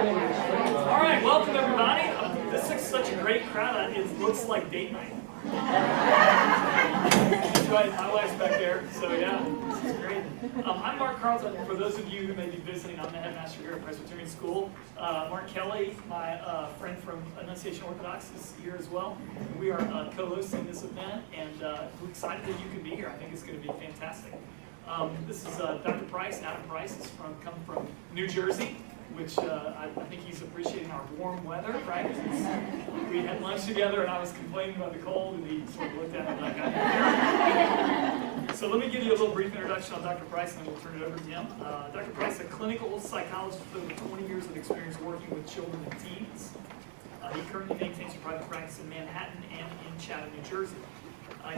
All right, welcome everybody. This is such a great crowd. It looks like date night. That's right, my wife's back there, so yeah, this is great. I'm Mark Carlton. For those of you who may be visiting, I'm the headmaster here at Presbyterian School. Mark Kelly, my friend from Annunciation Orthodox, is here as well. We are co-hosting this event, and we're excited that you can be here. I think it's going to be fantastic. This is Dr. Price. Adam Price is coming from New Jersey, which I think he's appreciating our warm weather, right? We had lunch together, and I was complaining about the cold, and he sort of looked at me like I didn't. So let me give you a little brief introduction on Dr. Price, and then we'll turn it over to him. Dr. Price is a clinical psychologist with over 20 years of experience working with children and teens. He currently maintains a private practice in Manhattan and in Chatham, New Jersey.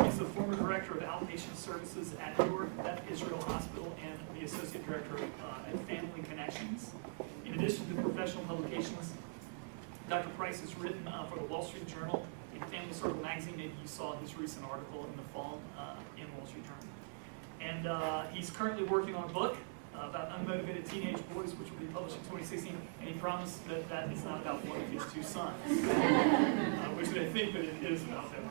He's the former director of outpatient services at Beth Israel Hospital and the associate director at Family Connections. In addition to professional publications, Dr. Price has written for the Wall Street Journal and Family Circle magazine. Maybe you saw his recent article in the fall in Wall Street Journal. And he's currently working on a book about unmotivated teenage boys, which will be published in 2016. And he promised that that is not about one of his two sons, which I think that it is about them.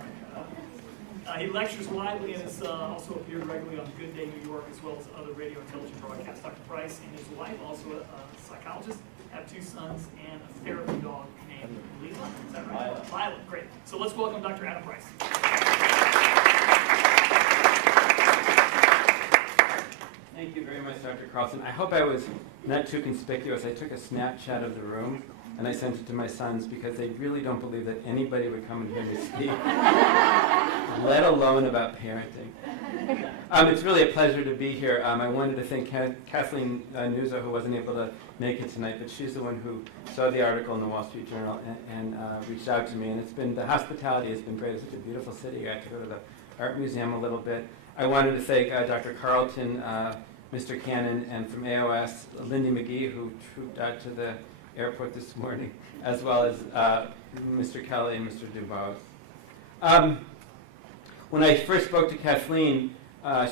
He lectures widely and has also appeared regularly on Good Day New York, as well as other radio and television broadcasts. Dr. Price and his wife, also a psychologist, have two sons and a therapy dog named Lila. Is that right? Lila. Great. So let's welcome Dr. Adam Price. Thank you very much, Dr. Carlson. I hope I was not too conspicuous. I took a Snapchat of the room, and I sent it to my sons because they really don't believe that anybody would come and hear me speak, let alone about parenting. It's really a pleasure to be here. I wanted to thank Kathleen Nuzzo, who wasn't able to make it tonight, but she's the one who saw the article in the Wall Street Journal and reached out to me. And the hospitality has been great. It's such a beautiful city. I got to go to the art museum a little bit. I wanted to thank Dr. Carlton, Mr. Cannon, and from AOS, Lindy McGee, who trooped out to the airport this morning, as well as Mr. Kelly and Mr. Dubose. When I first spoke to Kathleen,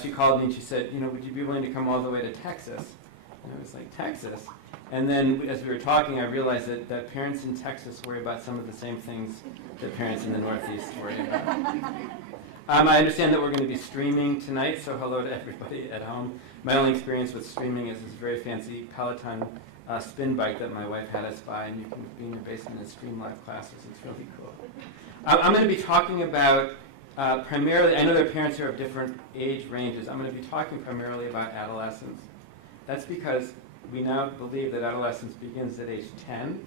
she called me and she said, would you be willing to come all the way to Texas? And I was like, Texas? And then as we were talking, I realized that parents in Texas worry about some of the same things that parents in the Northeast worry about. I understand that we're going to be streaming tonight, so hello to everybody at home. My only experience with streaming is this very fancy Peloton spin bike that my wife had us buy, and you can be in your basement and stream live classes. It's really cool. I'm going to be talking about primarily, I know there are parents here of different age ranges. I'm going to be talking primarily about adolescence. That's because we now believe that adolescence begins at age 10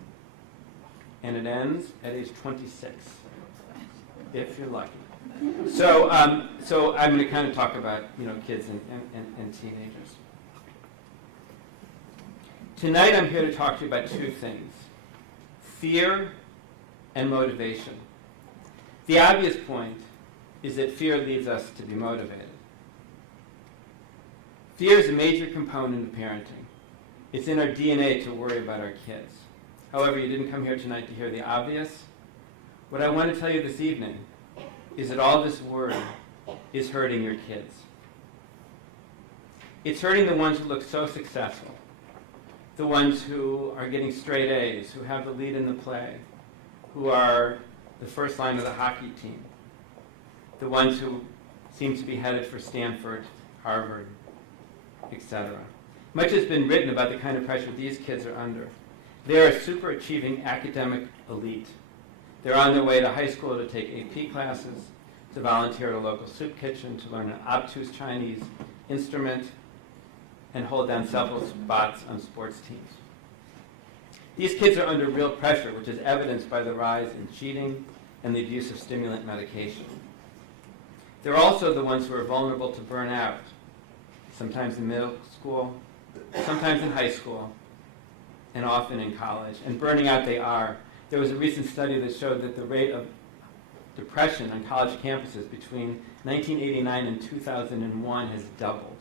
and it ends at age 26, if you're lucky. So I'm going to kind of talk about kids and teenagers. Tonight I'm here to talk to you about two things: fear and motivation. The obvious point is that fear leads us to be motivated. Fear is a major component of parenting. It's in our DNA to worry about our kids. However, you didn't come here tonight to hear the obvious. What I want to tell you this evening is that all this worry is hurting your kids. It's hurting the ones who look so successful, the ones who are getting straight A's, who have the lead in the play, who are the first line of the hockey team, the ones who seem to be headed for Stanford, Harvard, etc. Much has been written about the kind of pressure these kids are under. They are a super-achieving academic elite. They're on their way to high school to take AP classes, to volunteer at a local soup kitchen, to learn an obtuse Chinese instrument, and hold down several spots on sports teams. These kids are under real pressure, which is evidenced by the rise in cheating and the abuse of stimulant medication. They're also the ones who are vulnerable to burnout, sometimes in middle school, sometimes in high school, and often in college. And burning out they are. There was a recent study that showed that the rate of depression on college campuses between 1989 and 2001 has doubled.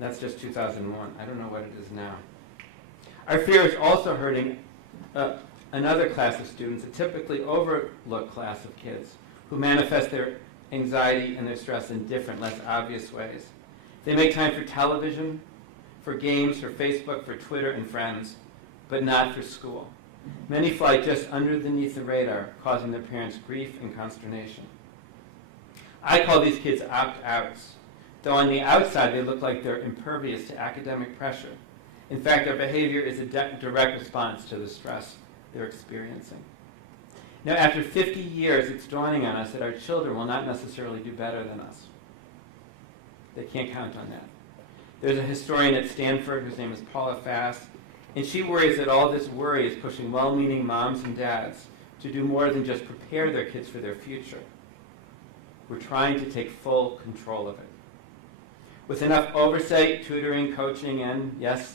That's just 2001. I don't know what it is now. Our fear is also hurting another class of students, a typically overlooked class of kids, who manifest their anxiety and their stress in different, less obvious ways. They make time for television, for games, for Facebook, for Twitter, and friends, but not for school. Many fly just underneath the radar, causing their parents grief and consternation. I call these kids opt-outs, though on the outside they look like they're impervious to academic pressure. In fact, their behavior is a direct response to the stress they're experiencing. Now, after 50 years, it's dawning on us that our children will not necessarily do better than us. They can't count on that. There's a historian at Stanford whose name is Paula Fass, and she worries that all this worry is pushing well-meaning moms and dads to do more than just prepare their kids for their future. We're trying to take full control of it. With enough oversight, tutoring, coaching, and, yes,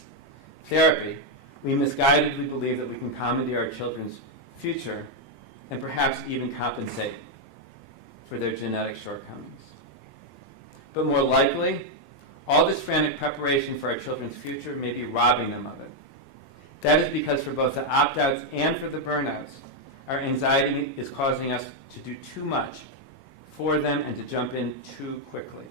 therapy, we misguidedly believe that we can commandeer our children's future and perhaps even compensate for their genetic shortcomings. But more likely, all this frantic preparation for our children's future may be robbing them of it. That is because for both the opt-outs and for the burnouts, our anxiety is causing us to do too much for them and to jump in too quickly.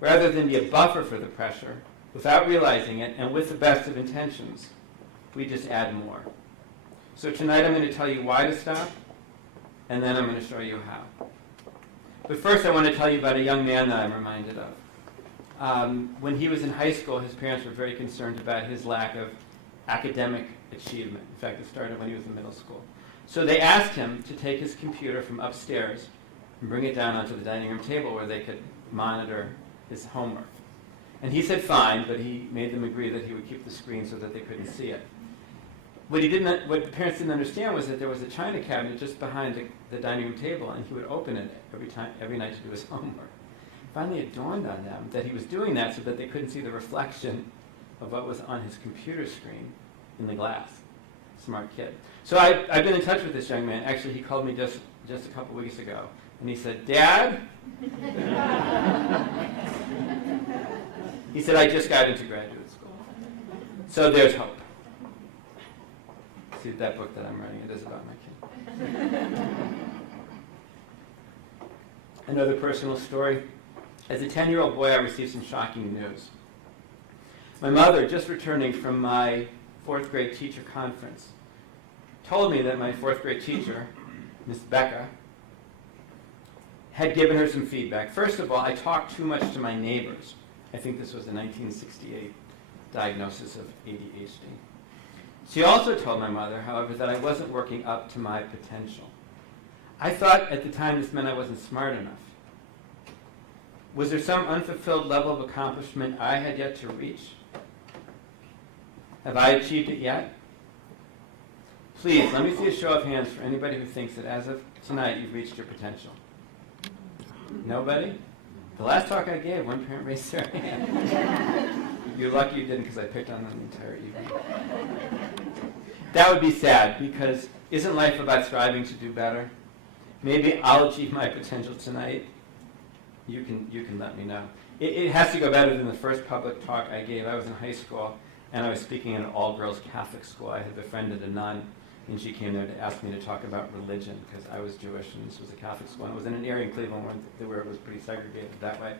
Rather than be a buffer for the pressure, without realizing it and with the best of intentions, we just add more. So tonight I'm going to tell you why to stop, and then I'm going to show you how. But first I want to tell you about a young man that I'm reminded of. When he was in high school, his parents were very concerned about his lack of academic achievement. In fact, it started when he was in middle school. So they asked him to take his computer from upstairs and bring it down onto the dining room table where they could monitor his homework. And he said fine, but he made them agree that he would keep the screen so that they couldn't see it. What the parents didn't understand was that there was a china cabinet just behind the dining room table, and he would open it every night to do his homework. Finally, it dawned on them that he was doing that so that they couldn't see the reflection of what was on his computer screen in the glass. Smart kid. So I've been in touch with this young man. Actually, he called me just a couple weeks ago, and he said, "Dad," he said, "I just got into graduate school." So there's hope. See, that book that I'm writing, it is about my kid. Another personal story. As a 10-year-old boy, I received some shocking news. My mother, just returning from my 4th grade teacher conference, told me that my 4th grade teacher, Miss Becca, had given her some feedback. First of all, I talked too much to my neighbors. I think this was a 1968 diagnosis of ADHD. She also told my mother, however, that I wasn't working up to my potential. I thought at the time this meant I wasn't smart enough. Was there some unfulfilled level of accomplishment I had yet to reach? Have I achieved it yet? Please, let me see a show of hands for anybody who thinks that as of tonight you've reached your potential. Nobody? The last talk I gave, one parent raised their hand. You're lucky you didn't, because I picked on them the entire evening. That would be sad, because isn't life about striving to do better? Maybe I'll achieve my potential tonight. You can let me know. It has to go better than the first public talk I gave. I was in high school, and I was speaking in an all-girls Catholic school. I had befriended a nun, and she came there to ask me to talk about religion, because I was Jewish, and this was a Catholic school. And it was in an area in Cleveland where it was pretty segregated that way.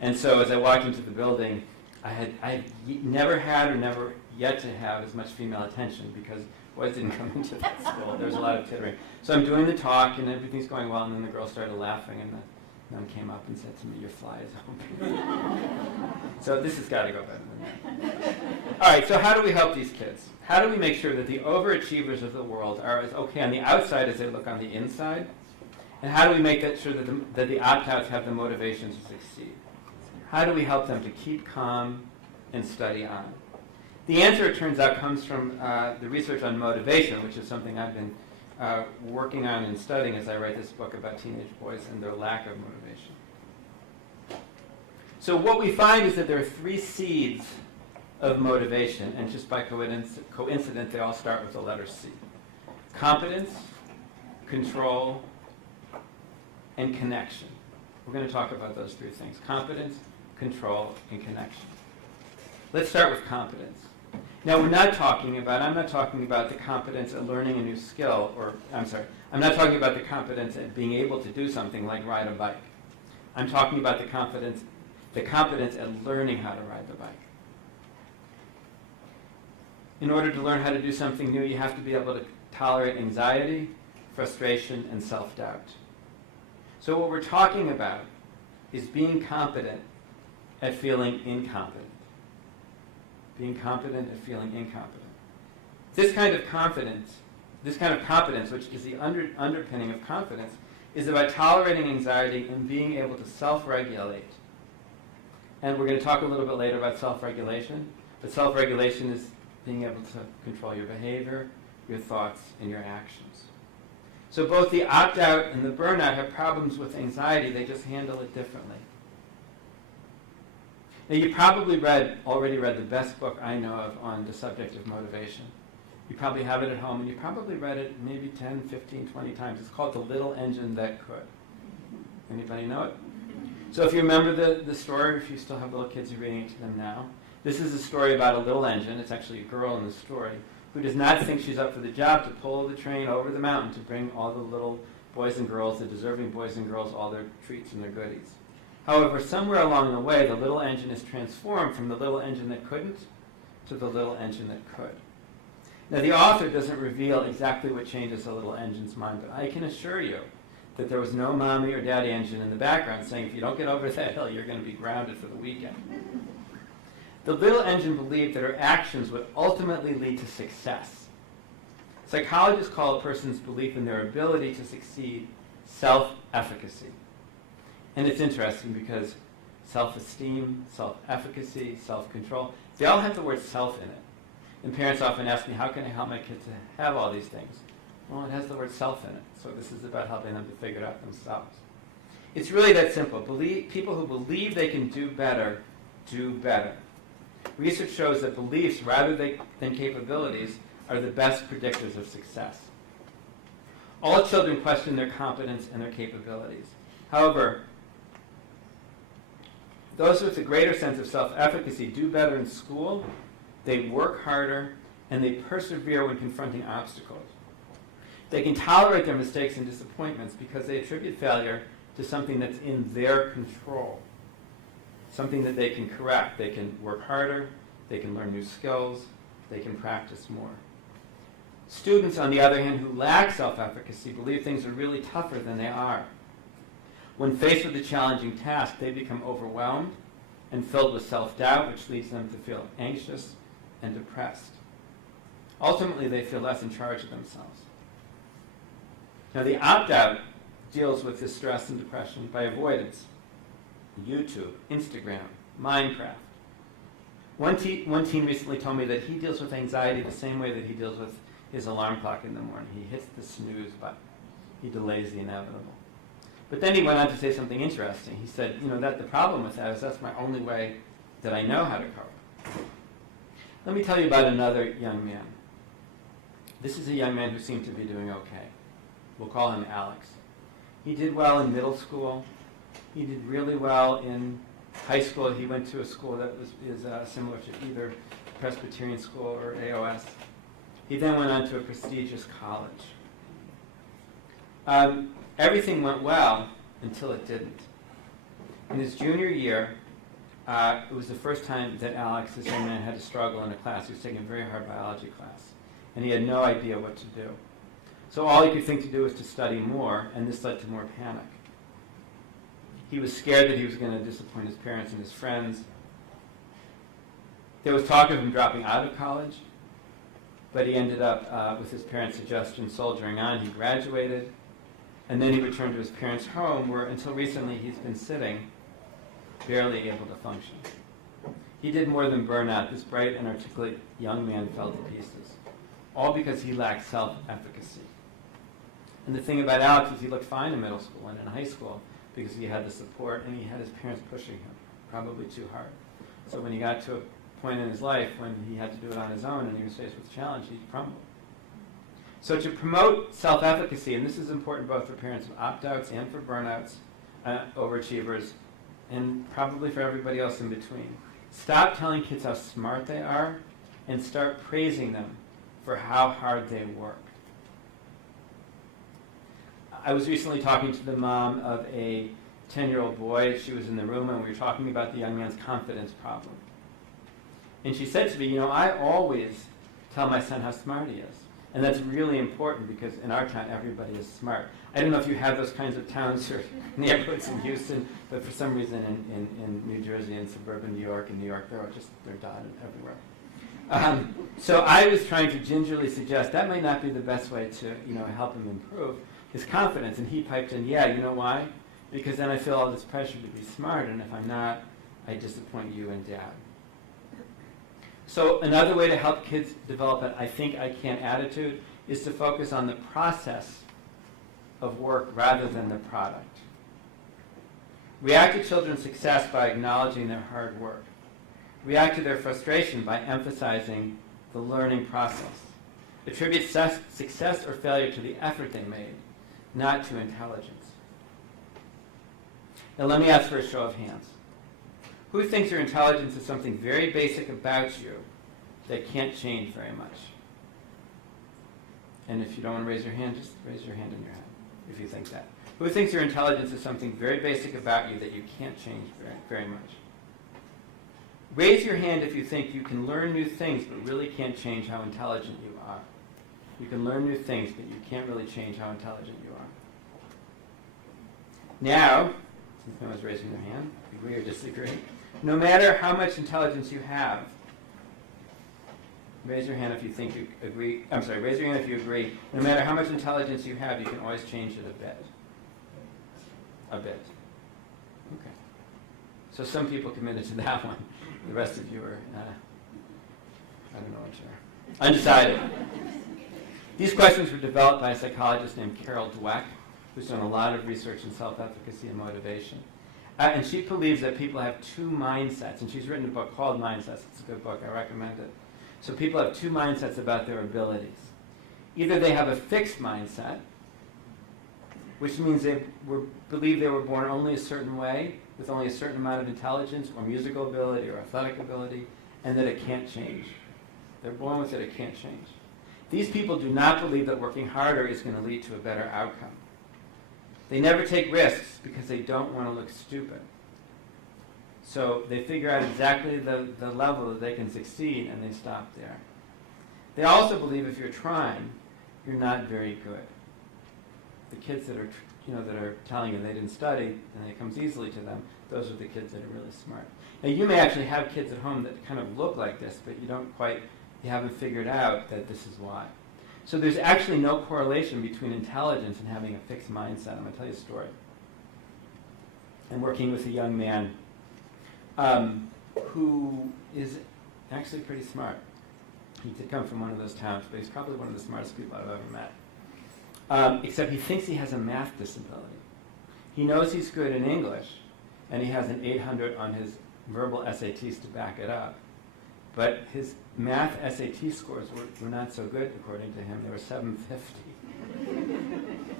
And so as I walked into the building, I never had or never yet to have as much female attention, because boys didn't come into that school. There was a lot of tittering. So I'm doing the talk, and everything's going well, and then the girls started laughing, and the nun came up and said to me, "Your fly is open." So this has got to go better than that. All right, so how do we help these kids? How do we make sure that the overachievers of the world are as okay on the outside as they look on the inside? And how do we make that sure that the opt-outs have the motivation to succeed? How do we help them to keep calm and study on? The answer, it turns out, comes from the research on motivation, which is something I've been working on and studying as I write this book about teenage boys and their lack of motivation. So what we find is that there are 3 seeds of motivation, and just by coincidence, they all start with the letter C. Competence, control, and connection. We're going to talk about those 3 things: competence, control, and connection. Let's start with competence. Now, I'm not talking about the competence at learning a new skill, I'm not talking about the competence at being able to do something like ride a bike. I'm talking about the competence at learning how to ride the bike. In order to learn how to do something new, you have to be able to tolerate anxiety, frustration, and self-doubt. So what we're talking about is being competent at feeling incompetent. Being competent at feeling incompetent. This kind of competence, which is the underpinning of confidence, is about tolerating anxiety and being able to self-regulate. And we're going to talk a little bit later about self-regulation, but self-regulation is being able to control your behavior, your thoughts, and your actions. So both the opt-out and the burnout have problems with anxiety, they just handle it differently. Now you probably already read the best book I know of on the subject of motivation. You probably have it at home, and you probably read it maybe 10, 15, 20 times. It's called The Little Engine That Could. Anybody know it? So if you remember the story, if you still have little kids, you're reading it to them now. This is a story about a little engine. It's actually a girl in the story who does not think she's up for the job to pull the train over the mountain to bring all the little boys and girls, the deserving boys and girls, all their treats and their goodies. However, somewhere along the way, the little engine is transformed from the little engine that couldn't to the little engine that could. Now, the author doesn't reveal exactly what changes the little engine's mind, but I can assure you that there was no mommy or daddy engine in the background saying, if you don't get over that hill, you're going to be grounded for the weekend. The little engine believed that her actions would ultimately lead to success. Psychologists call a person's belief in their ability to succeed self-efficacy. And it's interesting because self-esteem, self-efficacy, self-control, they all have the word self in it. And parents often ask me, how can I help my kids to have all these things? Well, it has the word self in it, so this is about helping them to figure it out themselves. It's really that simple. People who believe they can do better, do better. Research shows that beliefs, rather than capabilities, are the best predictors of success. All children question their competence and their capabilities. However, those with a greater sense of self-efficacy do better in school, they work harder, and they persevere when confronting obstacles. They can tolerate their mistakes and disappointments because they attribute failure to something that's in their control, something that they can correct. They can work harder, they can learn new skills, they can practice more. Students, on the other hand, who lack self-efficacy believe things are really tougher than they are. When faced with a challenging task, they become overwhelmed and filled with self-doubt, which leads them to feel anxious and depressed. Ultimately, they feel less in charge of themselves. Now, the opt-out deals with this stress and depression by avoidance. YouTube, Instagram, Minecraft. One teen recently told me that he deals with anxiety the same way that he deals with his alarm clock in the morning. He hits the snooze button. He delays the inevitable. But then he went on to say something interesting. He said, that the problem with that is that's my only way that I know how to cope. Let me tell you about another young man. This is a young man who seemed to be doing okay. We'll call him Alex. He did well in middle school. He did really well in high school. He went to a school that is similar to either Presbyterian school or AOS. He then went on to a prestigious college. Everything went well until it didn't. In his junior year, it was the first time that Alex, this young man, had to struggle in a class. He was taking a very hard biology class, and he had no idea what to do. So all he could think to do was to study more, and this led to more panic. He was scared that he was going to disappoint his parents and his friends. There was talk of him dropping out of college, but he ended up, with his parents' suggestion, soldiering on. He graduated, and then he returned to his parents' home, where until recently he's been sitting, barely able to function. He did more than burn out. This bright and articulate young man fell to pieces, all because he lacked self-efficacy. And the thing about Alex is he looked fine in middle school and in high school because he had the support and he had his parents pushing him, probably too hard. So when he got to a point in his life when he had to do it on his own and he was faced with a challenge, he crumbled. So to promote self-efficacy, and this is important both for parents of opt-outs and for burnouts, overachievers, and probably for everybody else in between, stop telling kids how smart they are and start praising them for how hard they work. I was recently talking to the mom of a 10-year-old boy. She was in the room and we were talking about the young man's confidence problem. And she said to me, I always tell my son how smart he is. And that's really important because in our town, everybody is smart. I don't know if you have those kinds of towns or neighborhoods in Houston, but for some reason in New Jersey and suburban New York and New York, they're dotted everywhere. So I was trying to gingerly suggest that might not be the best way to help him improve his confidence. And he piped in, yeah, you know why? Because then I feel all this pressure to be smart, and if I'm not, I disappoint you and Dad. So another way to help kids develop an I think I can attitude is to focus on the process of work rather than the product. React to children's success by acknowledging their hard work. React to their frustration by emphasizing the learning process. Attribute success or failure to the effort they made, not to intelligence. Now let me ask for a show of hands. Who thinks your intelligence is something very basic about you that can't change very much? And if you don't want to raise your hand, just raise your hand in your head if you think that. Who thinks your intelligence is something very basic about you that you can't change very much? Raise your hand if you think you can learn new things but really can't change how intelligent you are. You can learn new things, but you can't really change how intelligent you are. Now, since no one's raising their hand, agree or disagree, no matter how much intelligence you have, raise your hand if you think you agree. I'm sorry, raise your hand if you agree. No matter how much intelligence you have, you can always change it a bit. A bit. Okay. So some people committed to that one. The rest of you are, I don't know what you are. Undecided. These questions were developed by a psychologist named Carol Dweck, who's done a lot of research in self-efficacy and motivation. And she believes that people have two mindsets, and she's written a book called Mindsets. It's a good book. I recommend it. So people have two mindsets about their abilities. Either they have a fixed mindset, which means they believe they were born only a certain way, with only a certain amount of intelligence or musical ability or athletic ability, and that it can't change. They're born with it, it can't change. These people do not believe that working harder is going to lead to a better outcome. They never take risks because they don't want to look stupid. So they figure out exactly the level that they can succeed, and they stop there. They also believe if you're trying, you're not very good. The kids that are, that are telling you they didn't study and it comes easily to them, those are the kids that are really smart. Now you may actually have kids at home that kind of look like this, but you haven't figured out that this is why. So there's actually no correlation between intelligence and having a fixed mindset. I'm going to tell you a story. I'm working with a young man who is actually pretty smart. He did come from one of those towns, but he's probably one of the smartest people I've ever met. Except he thinks he has a math disability. He knows he's good in English, and he has an 800 on his verbal SATs to back it up. But his math SAT scores were not so good, according to him. They were 750.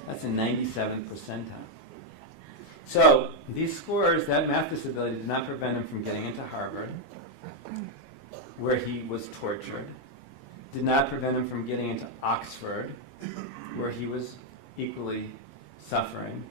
That's a 97th percentile. So these scores, that math disability, did not prevent him from getting into Harvard, where he was tortured. Did not prevent him from getting into Oxford, where he was equally suffering.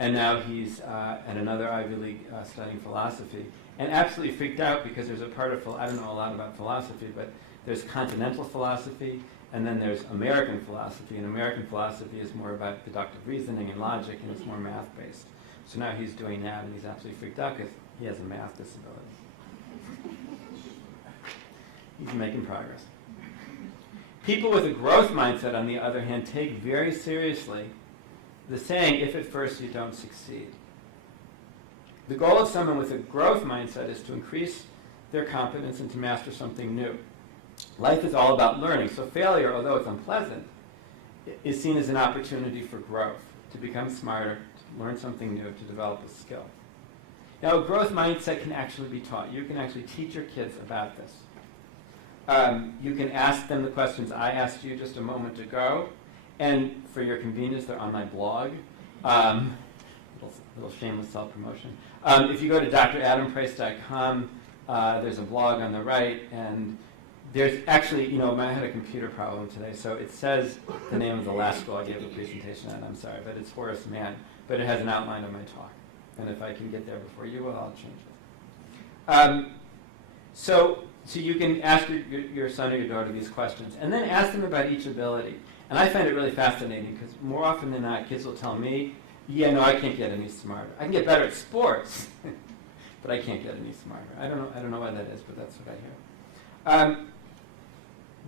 And now he's at another Ivy League studying philosophy. And absolutely freaked out because there's a part of, I don't know a lot about philosophy, but there's continental philosophy, and then there's American philosophy. And American philosophy is more about deductive reasoning and logic, and it's more math-based. So now he's doing that, and he's absolutely freaked out because he has a math disability. He's making progress. People with a growth mindset, on the other hand, take very seriously the saying, if at first you don't succeed. The goal of someone with a growth mindset is to increase their competence and to master something new. Life is all about learning, so failure, although it's unpleasant, is seen as an opportunity for growth, to become smarter, to learn something new, to develop a skill. Now, a growth mindset can actually be taught. You can actually teach your kids about this. You can ask them the questions I asked you just a moment ago, and for your convenience, they're on my blog. Little shameless self-promotion. If you go to dradamprice.com, there's a blog on the right, and there's actually, I had a computer problem today, so it says the name of the last school I gave a presentation on, I'm sorry, but it's Horace Mann, but it has an outline of my talk. And if I can get there before you will, I'll change it. So you can ask your son or your daughter these questions, and then ask them about each ability. And I find it really fascinating because more often than not, kids will tell me, yeah, no, I can't get any smarter. I can get better at sports, but I can't get any smarter. I don't know why that is, but that's what I hear.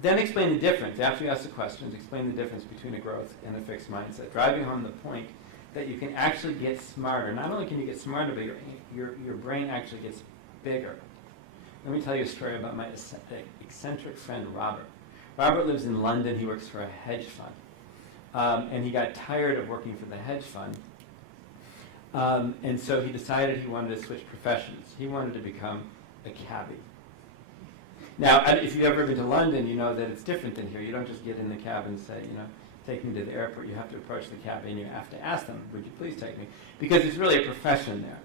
Then explain the difference. After you ask the questions, explain the difference between a growth and a fixed mindset, driving home the point that you can actually get smarter. Not only can you get smarter, but your brain actually gets bigger. Let me tell you a story about my eccentric friend Robert. Robert lives in London. He works for a hedge fund. And he got tired of working for the hedge fund. And so he decided he wanted to switch professions. He wanted to become a cabbie. Now, if you've ever been to London, you know that it's different than here. You don't just get in the cab and say, take me to the airport. You have to approach the cabbie and you have to ask them, would you please take me? Because it's really a profession there.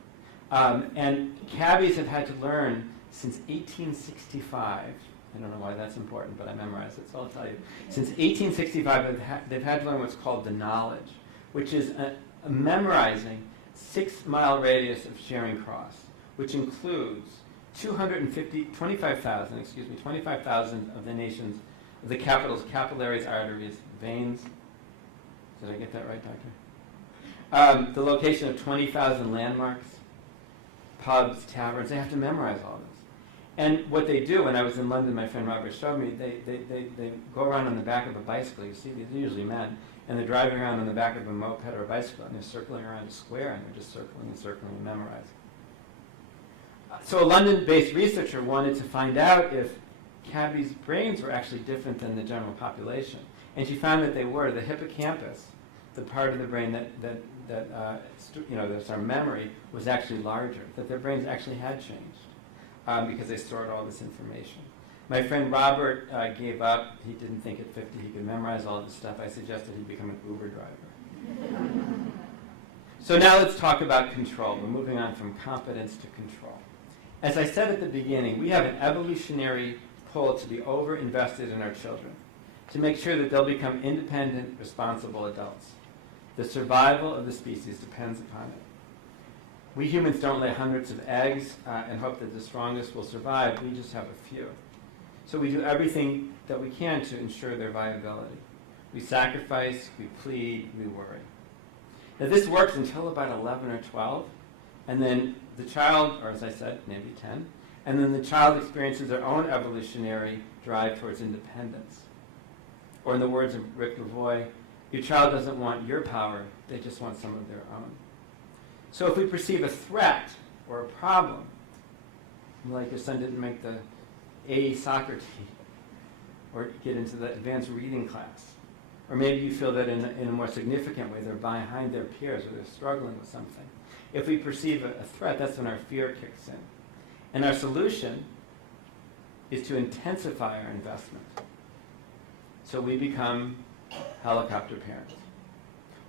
And cabbies have had to learn since 1865. I don't know why that's important, but I memorized it, so I'll tell you. Since 1865, they've had to learn what's called the knowledge, which is a memorizing 6-mile radius of Charing Cross, which includes 25,000 of the nation's, the capital's capillaries, arteries, veins. Did I get that right, Doctor? The location of 20,000 landmarks, pubs, taverns. They have to memorize all this. And what they do, when I was in London, my friend Robert showed me, they go around on the back of a bicycle. You see, these are usually men, and they're driving around on the back of a moped or a bicycle, and they're circling around a square, and they're just circling and circling and memorizing. So a London-based researcher wanted to find out if cabbies' brains were actually different than the general population. And she found that they were. The hippocampus, the part of the brain that's our memory, was actually larger, that their brains actually had changed because they stored all this information. My friend Robert gave up. He didn't think at 50 he could memorize all this stuff. I suggested he become an Uber driver. So now let's talk about control. We're moving on from competence to control. As I said at the beginning, we have an evolutionary pull to be over-invested in our children, to make sure that they'll become independent, responsible adults. The survival of the species depends upon it. We humans don't lay hundreds of eggs and hope that the strongest will survive. We just have a few. So we do everything that we can to ensure their viability. We sacrifice, we plead, we worry. Now this works until about 11 or 12, and then the child, or as I said, maybe 10, and then the child experiences their own evolutionary drive towards independence. Or in the words of Rick Lavoie, your child doesn't want your power, they just want some of their own. So if we perceive a threat or a problem, like your son didn't make the A soccer team, or get into the advanced reading class, or maybe you feel that in a more significant way they're behind their peers or they're struggling with something. If we perceive a threat, that's when our fear kicks in. And our solution is to intensify our investment. So we become helicopter parents.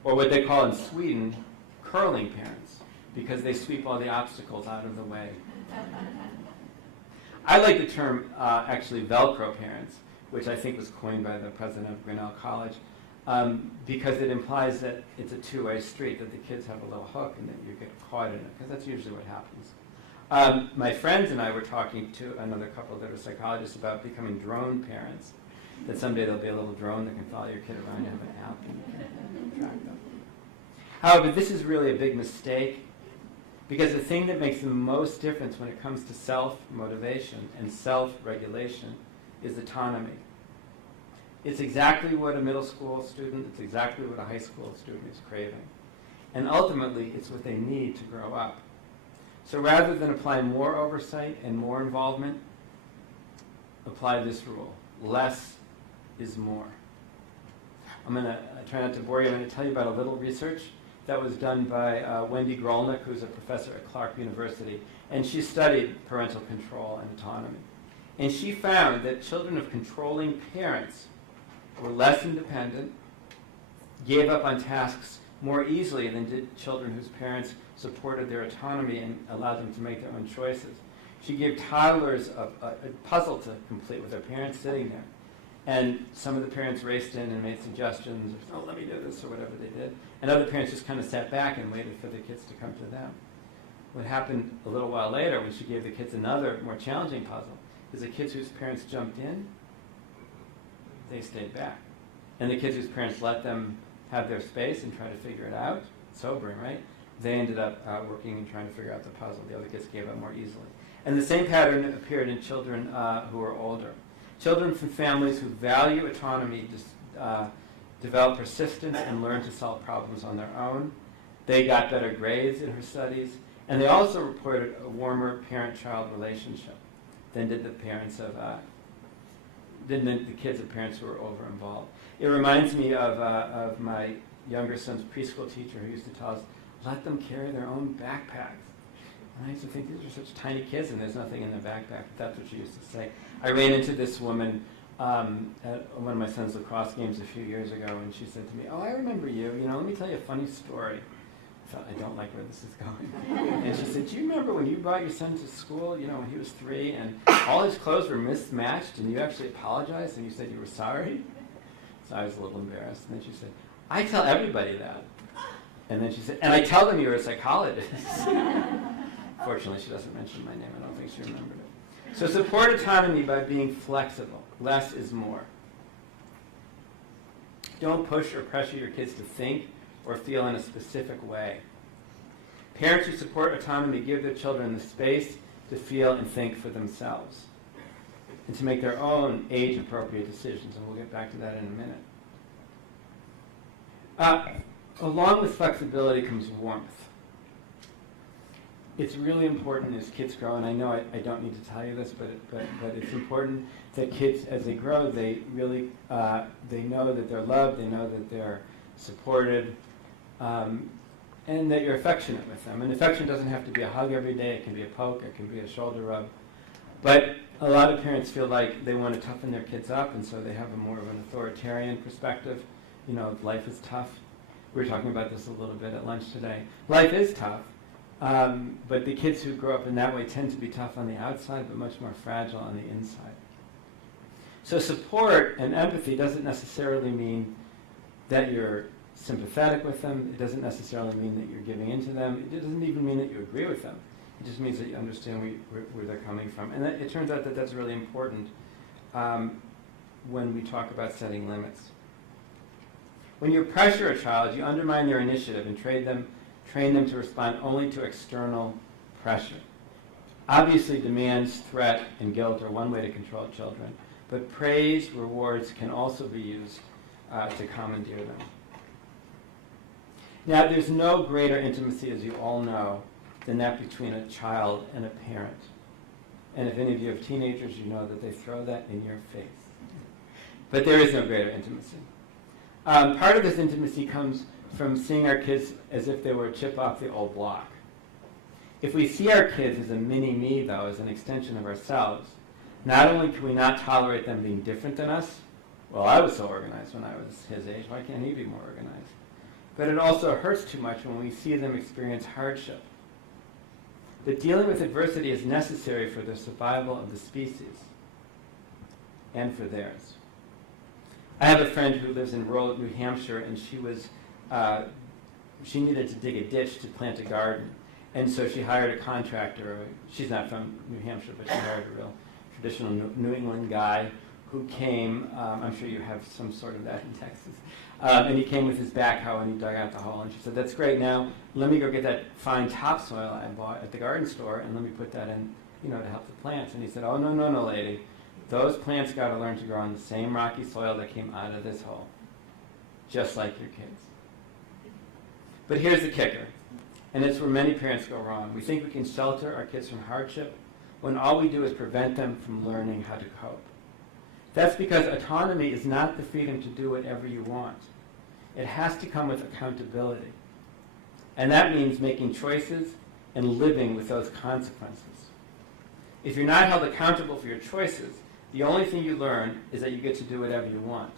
Or what they call in Sweden, curling parents, because they sweep all the obstacles out of the way. I like the term, actually, Velcro parents, which I think was coined by the president of Grinnell College, because it implies that it's a two-way street, that the kids have a little hook and that you get caught in it, because that's usually what happens. My friends and I were talking to another couple that are psychologists about becoming drone parents, that someday there'll be a little drone that can follow your kid around, you have an app and you can track them. However, this is really a big mistake, because the thing that makes the most difference when it comes to self-motivation and self-regulation is autonomy. It's exactly what a middle school student, it's exactly what a high school student is craving. And ultimately, it's what they need to grow up. So rather than apply more oversight and more involvement, apply this rule. Less is more. I'm going to try not to bore you. I'm going to tell you about a little research that was done by Wendy Grolnick, who's a professor at Clark University, and she studied parental control and autonomy. And she found that children of controlling parents were less independent, gave up on tasks more easily than did children whose parents supported their autonomy and allowed them to make their own choices. She gave toddlers a puzzle to complete with their parents sitting there. And some of the parents raced in and made suggestions, oh, let me do this, or whatever they did. And other parents just kind of sat back and waited for the kids to come to them. What happened a little while later, when she gave the kids another, more challenging puzzle, is the kids whose parents jumped in, they stayed back. And the kids whose parents let them have their space and try to figure it out, sobering, right? They ended up working and trying to figure out the puzzle. The other kids gave up more easily. And the same pattern appeared in children who were older. Children from families who value autonomy develop persistence and learn to solve problems on their own. They got better grades in her studies, and they also reported a warmer parent-child relationship than did the parents of the kids of parents who were over-involved. It reminds me of my younger son's preschool teacher who used to tell us, let them carry their own backpacks. And I used to think these are such tiny kids and there's nothing in their backpack. That's what she used to say. I ran into this woman at one of my son's lacrosse games a few years ago, and she said to me, oh, I remember you. Let me tell you a funny story. I thought, I don't like where this is going. And she said, do you remember when you brought your son to school, when he was 3, and all his clothes were mismatched, and you actually apologized, and you said you were sorry? So I was a little embarrassed. And then she said, I tell everybody that. And then she said, and I tell them you're a psychologist. Fortunately, she doesn't mention my name. I don't think she remembered it. So support autonomy by being flexible. Less is more. Don't push or pressure your kids to think or feel in a specific way. Parents who support autonomy give their children the space to feel and think for themselves and to make their own age-appropriate decisions, and we'll get back to that in a minute. Along with flexibility comes warmth. It's really important as kids grow, and I know I don't need to tell you this, but it's important that kids, as they grow, they really they know that they're loved, they know that they're supported, and that you're affectionate with them. And affection doesn't have to be a hug every day. It can be a poke. It can be a shoulder rub. But a lot of parents feel like they want to toughen their kids up, and so they have a more of an authoritarian perspective. Life is tough. We were talking about this a little bit at lunch today. Life is tough. But the kids who grow up in that way tend to be tough on the outside, but much more fragile on the inside. So support and empathy doesn't necessarily mean that you're sympathetic with them. It doesn't necessarily mean that you're giving in to them. It doesn't even mean that you agree with them. It just means that you understand where they're coming from. And it turns out that that's really important when we talk about setting limits. When you pressure a child, you undermine their initiative and train them to respond only to external pressure. Obviously, demands, threat, and guilt are one way to control children, but praise, rewards can also be used to commandeer them. Now, there's no greater intimacy, as you all know, than that between a child and a parent. And if any of you have teenagers, you know that they throw that in your face. But there is no greater intimacy. Part of this intimacy comes from seeing our kids as if they were a chip off the old block. If we see our kids as a mini-me, though, as an extension of ourselves, not only can we not tolerate them being different than us, well, I was so organized when I was his age, why can't he be more organized? But it also hurts too much when we see them experience hardship. But dealing with adversity is necessary for the survival of the species and for theirs. I have a friend who lives in rural New Hampshire, and she needed to dig a ditch to plant a garden. And so she hired a contractor. She's not from New Hampshire, but she hired a real traditional New England guy who came. I'm sure you have some sort of that in Texas. And he came with his backhoe and he dug out the hole. And she said, that's great. Now let me go get that fine topsoil I bought at the garden store and let me put that in, to help the plants. And he said, oh, no, lady. Those plants got to learn to grow on the same rocky soil that came out of this hole, just like your kids. But here's the kicker, and it's where many parents go wrong. We think we can shelter our kids from hardship when all we do is prevent them from learning how to cope. That's because autonomy is not the freedom to do whatever you want. It has to come with accountability. And that means making choices and living with those consequences. If you're not held accountable for your choices, the only thing you learn is that you get to do whatever you want.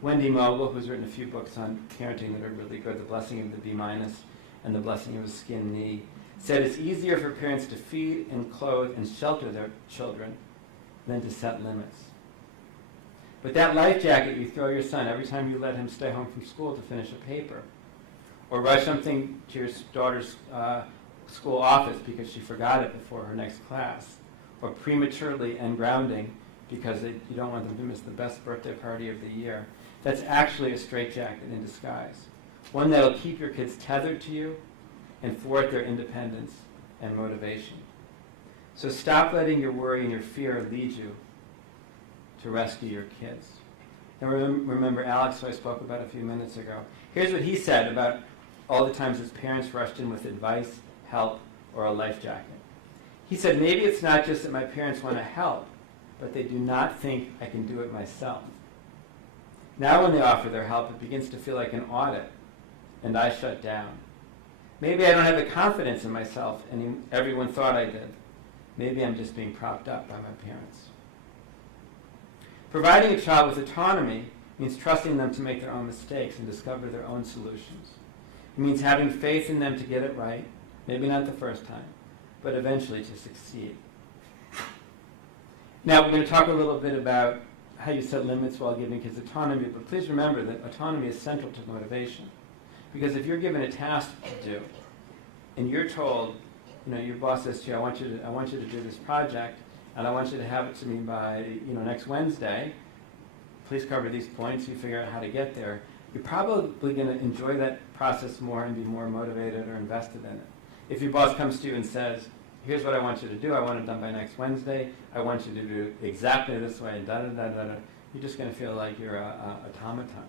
Wendy Mogul, who's written a few books on parenting that are really good, The Blessing of the B- and The Blessing of a Skin Knee, said it's easier for parents to feed and clothe and shelter their children than to set limits. But that life jacket you throw your son every time you let him stay home from school to finish a paper, or rush something to your daughter's school office because she forgot it before her next class, or prematurely and grounding because you don't want them to miss the best birthday party of the year. That's actually a straitjacket in disguise. One that will keep your kids tethered to you and thwart their independence and motivation. So stop letting your worry and your fear lead you to rescue your kids. And remember Alex, who I spoke about a few minutes ago. Here's what he said about all the times his parents rushed in with advice, help, or a life jacket. He said, maybe it's not just that my parents want to help, but they do not think I can do it myself. Now when they offer their help, it begins to feel like an audit, and I shut down. Maybe I don't have the confidence in myself everyone thought I did. Maybe I'm just being propped up by my parents. Providing a child with autonomy means trusting them to make their own mistakes and discover their own solutions. It means having faith in them to get it right, maybe not the first time, but eventually to succeed. Now we're going to talk a little bit about how you set limits while giving kids autonomy, but please remember that autonomy is central to motivation. Because if you're given a task to do, and you're told, your boss says to you, I want you to do this project, and I want you to have it to me by, next Wednesday. Please cover these points. You figure out how to get there. You're probably going to enjoy that process more and be more motivated or invested in it. If your boss comes to you and says, here's what I want you to do. I want it done by next Wednesday. I want you to do it exactly this way, and da-da-da-da-da. You're just going to feel like you're an automaton.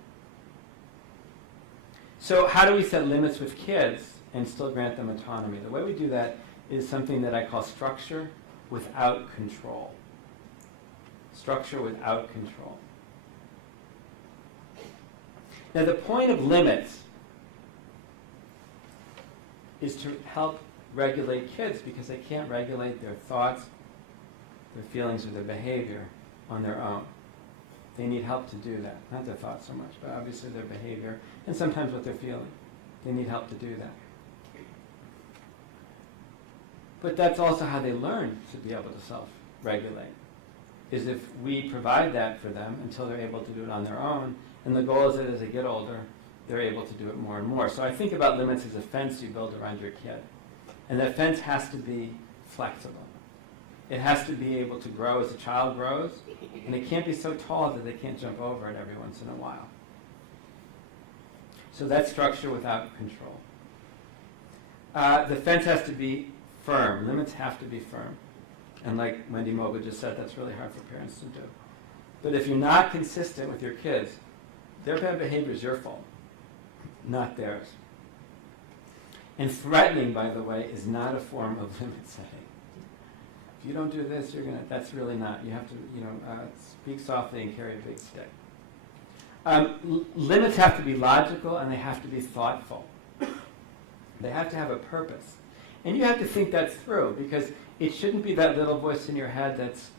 So how do we set limits with kids and still grant them autonomy? The way we do that is something that I call structure without control. Structure without control. Now the point of limits is to help regulate kids because they can't regulate their thoughts, their feelings, or their behavior on their own. They need help to do that. Not their thoughts so much, but obviously their behavior and sometimes what they're feeling. They need help to do that. But that's also how they learn to be able to self-regulate, is if we provide that for them until they're able to do it on their own. And the goal is that as they get older, they're able to do it more and more. So I think about limits as a fence you build around your kid. And that fence has to be flexible. It has to be able to grow as a child grows, and it can't be so tall that they can't jump over it every once in a while. So that's structure without control. The fence has to be firm. Limits have to be firm. And like Wendy Mogul just said, that's really hard for parents to do. But if you're not consistent with your kids, their bad behavior is your fault, not theirs. And threatening, by the way, is not a form of limit setting. If you don't do this, that's really not. You have to, speak softly and carry a big stick. Limits have to be logical and they have to be thoughtful. They have to have a purpose. And you have to think that through because it shouldn't be that little voice in your head that's,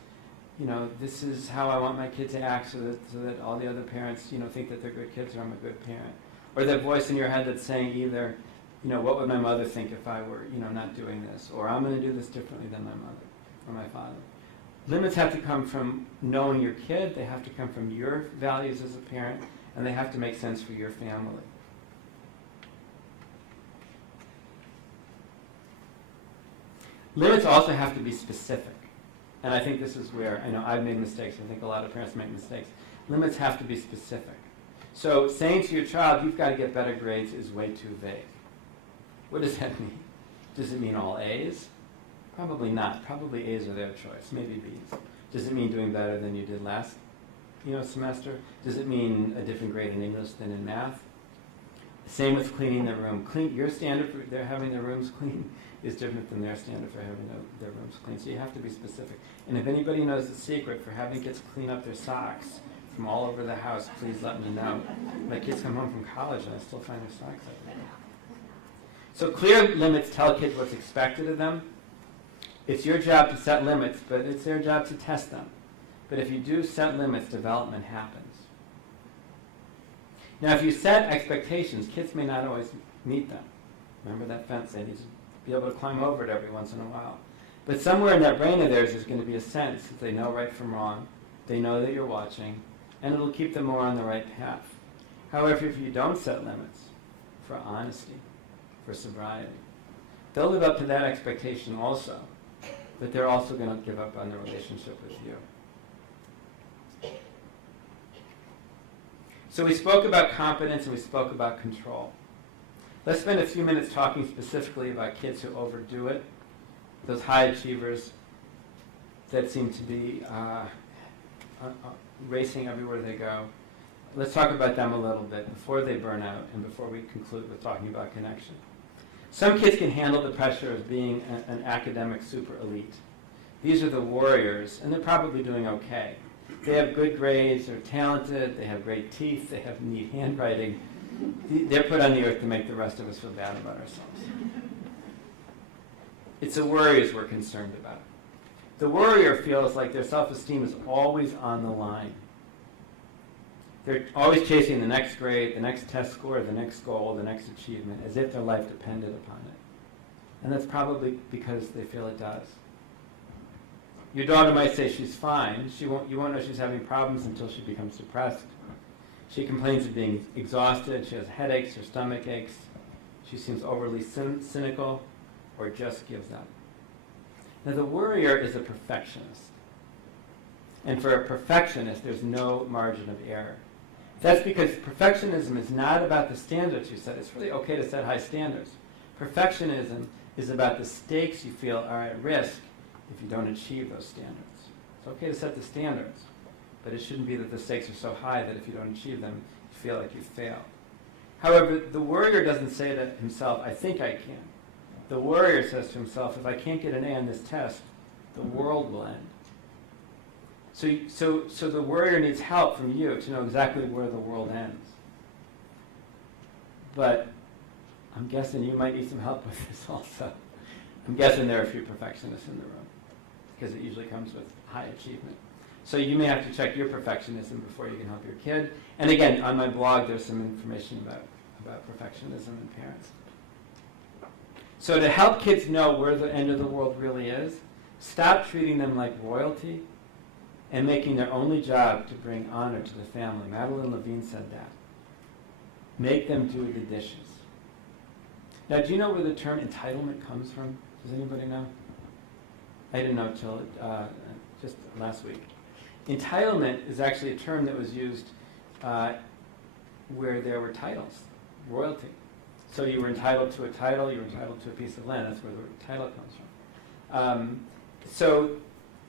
this is how I want my kid to act so that all the other parents, think that they're good kids or I'm a good parent. Or that voice in your head that's saying either, what would my mother think if I were, not doing this? Or I'm going to do this differently than my mother or my father. Limits have to come from knowing your kid. They have to come from your values as a parent. And they have to make sense for your family. Limits also have to be specific. And I think this is where, I know I've made mistakes. I think a lot of parents make mistakes. Limits have to be specific. So saying to your child, you've got to get better grades is way too vague. What does that mean? Does it mean all A's? Probably not. Probably A's are their choice, maybe B's. Does it mean doing better than you did last semester? Does it mean a different grade in English than in math? Same with cleaning their room. Your standard for their having their rooms clean is different than their standard for having their rooms clean. So you have to be specific. And if anybody knows the secret for having kids clean up their socks from all over the house, please let me know. My kids come home from college and I still find their socks everywhere. So clear limits tell kids what's expected of them. It's your job to set limits, but it's their job to test them. But if you do set limits, development happens. Now, if you set expectations, kids may not always meet them. Remember that fence? They need to be able to climb over it every once in a while. But somewhere in that brain of theirs is going to be a sense that they know right from wrong, they know that you're watching, and it'll keep them more on the right path. However, if you don't set limits for honesty, for sobriety, they'll live up to that expectation also. but they're also going to give up on the relationship with you. So we spoke about competence and we spoke about control. Let's spend a few minutes talking specifically about kids who overdo it, those high achievers that seem to be racing everywhere they go. Let's talk about them a little bit before they burn out and before we conclude with talking about connection. Some kids can handle the pressure of being an academic super elite. These are the warriors, and they're probably doing okay. They have good grades, they're talented, they have great teeth, they have neat handwriting. They're put on the earth to make the rest of us feel bad about ourselves. It's the warriors we're concerned about. The warrior feels like their self-esteem is always on the line. They're always chasing the next grade, the next test score, the next goal, the next achievement, as if their life depended upon it. And that's probably because they feel it does. Your daughter might say she's fine. You won't know she's having problems until she becomes depressed. She complains of being exhausted. She has headaches or stomach aches. She seems overly cynical or just gives up. Now, the worrier is a perfectionist. And for a perfectionist, there's no margin of error. That's because perfectionism is not about the standards you set. It's really okay to set high standards. Perfectionism is about the stakes you feel are at risk if you don't achieve those standards. It's okay to set the standards, but it shouldn't be that the stakes are so high that if you don't achieve them, you feel like you failed. However, the worrier doesn't say to himself, I think I can. The worrier says to himself, if I can't get an A on this test, the world will end. So the worrier needs help from you to know exactly where the world ends. But I'm guessing you might need some help with this also. I'm guessing there are a few perfectionists in the room, because it usually comes with high achievement. So you may have to check your perfectionism before you can help your kid. And again, on my blog, there's some information about perfectionism and parents. So to help kids know where the end of the world really is, stop treating them like royalty and making their only job to bring honor to the family. Madeline Levine said that. Make them do the dishes. Now, do you know where the term entitlement comes from? Does anybody know? I didn't know till just last week. Entitlement is actually a term that was used where there were titles, royalty. So you were entitled to a title, you were entitled to a piece of land. That's where the title comes from. So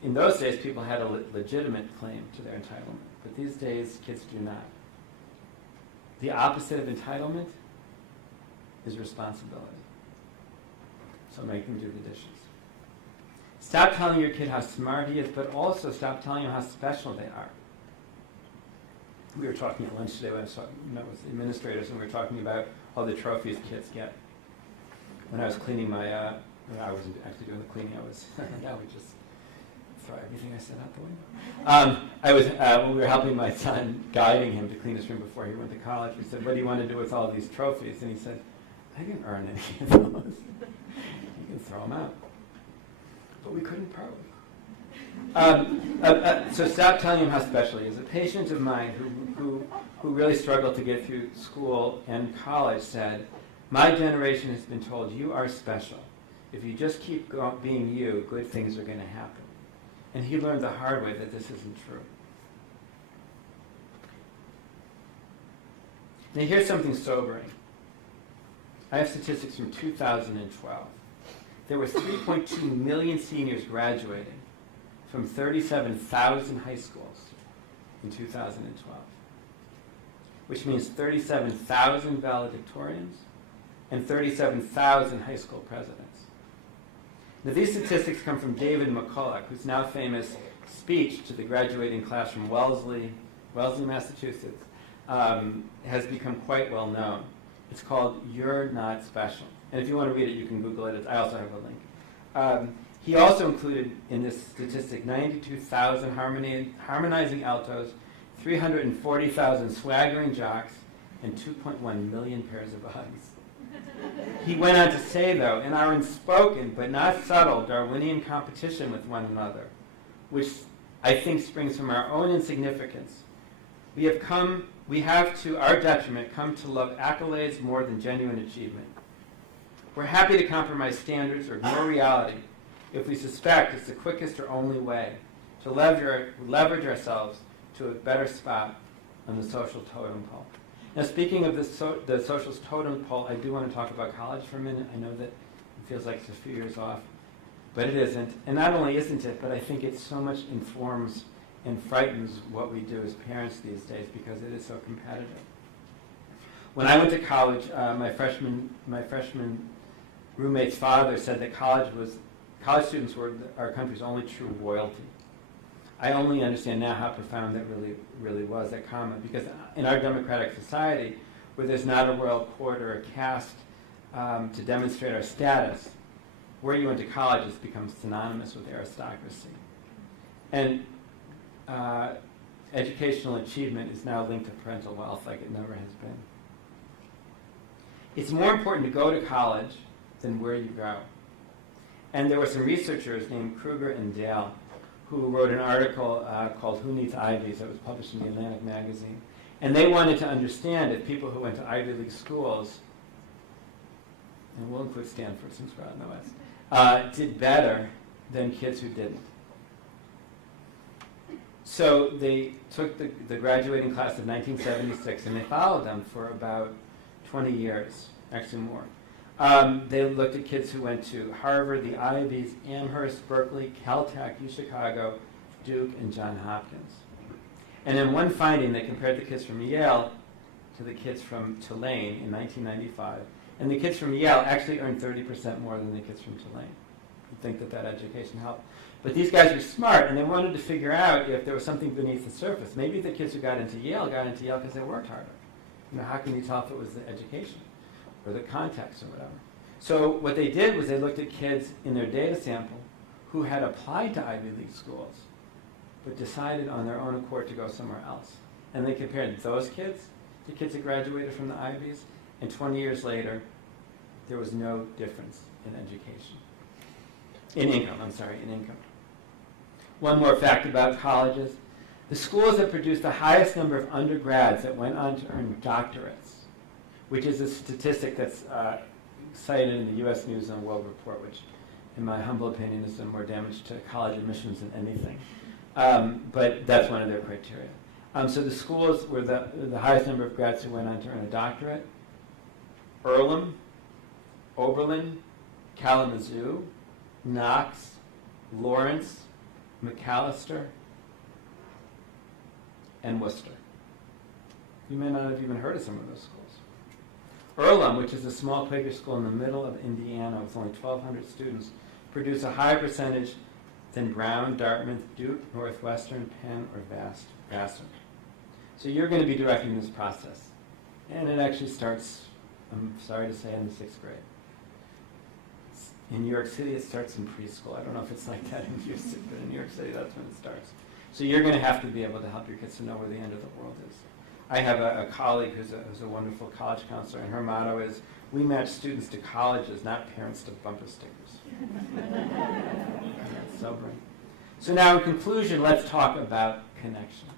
in those days, people had a legitimate claim to their entitlement. But these days, kids do not. The opposite of entitlement is responsibility. So make them do the dishes. Stop telling your kid how smart he is, but also stop telling him how special they are. We were talking at lunch today when I met with the administrators, and we were talking about all the trophies kids get. When I was cleaning my, I wasn't actually doing the cleaning, now we just throw everything I said out the window. When we were helping my son, guiding him to clean his room before he went to college, we said, what do you want to do with all these trophies? And he said, I didn't earn any of those. You can throw them out. But we couldn't probably. So stop telling him how special he is. A patient of mine who really struggled to get through school and college said, my generation has been told you are special. If you just keep being you, good things are going to happen. And he learned the hard way that this isn't true. Now here's something sobering. I have statistics from 2012. There were 3.2 million seniors graduating from 37,000 high schools in 2012, which means 37,000 valedictorians and 37,000 high school presidents. Now, these statistics come from David McCulloch, whose now famous speech to the graduating class from Wellesley, Massachusetts, has become quite well known. It's called You're Not Special. And if you want to read it, you can Google it. I also have a link. He also included in this statistic 92,000 harmonizing altos, 340,000 swaggering jocks, and 2.1 million pairs of Uggs. He went on to say, though, in our unspoken but not subtle Darwinian competition with one another, which I think springs from our own insignificance, we have to our detriment come to love accolades more than genuine achievement. We're happy to compromise standards or ignore reality if we suspect it's the quickest or only way to leverage ourselves to a better spot on the social totem pole. Now, speaking of the social totem pole, I do want to talk about college for a minute. I know that it feels like it's a few years off, but it isn't. And not only isn't it, but I think it so much informs and frightens what we do as parents these days because it is so competitive. When I went to college, my freshman roommate's father said that college students were our country's only true royalty. I only understand now how profound that really was, that comment, because in our democratic society, where there's not a royal court or a caste to demonstrate our status, where you went to college has become synonymous with aristocracy. And educational achievement is now linked to parental wealth like it never has been. It's more important to go to college than where you go. And there were some researchers named Kruger and Dale who wrote an article called Who Needs Ivies? That was published in the Atlantic magazine. And they wanted to understand if people who went to Ivy League schools, and we'll include Stanford since we're out in the West, did better than kids who didn't. So they took the graduating class of 1976 and they followed them for about 20 years, actually more. They looked at kids who went to Harvard, the Ivies, Amherst, Berkeley, Caltech, UChicago, Duke, and Johns Hopkins. And in one finding, they compared the kids from Yale to the kids from Tulane in 1995. And the kids from Yale actually earned 30% more than the kids from Tulane. You'd think that education helped. But these guys were smart, and they wanted to figure out if there was something beneath the surface. Maybe the kids who got into Yale because they worked harder. How can you tell if it was the education or the context or whatever? So what they did was they looked at kids in their data sample who had applied to Ivy League schools but decided on their own accord to go somewhere else. And they compared those kids to kids that graduated from the Ivies, and 20 years later, there was no difference in education. In income. One more fact about colleges. The schools that produced the highest number of undergrads that went on to earn doctorates, which is a statistic that's cited in the U.S. News and World Report, which, in my humble opinion, has done more damage to college admissions than anything. But that's one of their criteria. So the schools were the highest number of grads who went on to earn a doctorate: Earlham, Oberlin, Kalamazoo, Knox, Lawrence, Macalester, and Worcester. You may not have even heard of some of those schools. Earlham, which is a small Quaker school in the middle of Indiana with only 1,200 students, produced a higher percentage than Brown, Dartmouth, Duke, Northwestern, Penn, or Vassar. So you're going to be directing this process. And it actually starts, I'm sorry to say, in the 6th grade. In New York City, it starts in preschool. I don't know if it's like that in Houston, but in New York City, that's when it starts. So you're going to have to be able to help your kids to know where the end of the world is. I have a colleague who's a wonderful college counselor, and her motto is, we match students to colleges, not parents to bumper stickers. That's sobering. So now, in conclusion, let's talk about connection.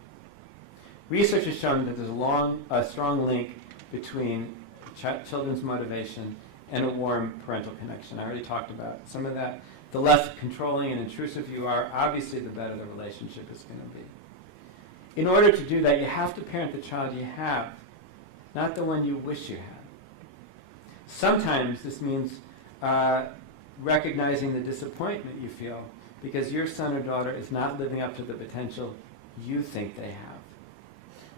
Research has shown that there's a strong link between children's motivation and a warm parental connection. I already talked about some of that. The less controlling and intrusive you are, obviously the better the relationship is going to be. In order to do that, you have to parent the child you have, not the one you wish you had. Sometimes this means recognizing the disappointment you feel because your son or daughter is not living up to the potential you think they have.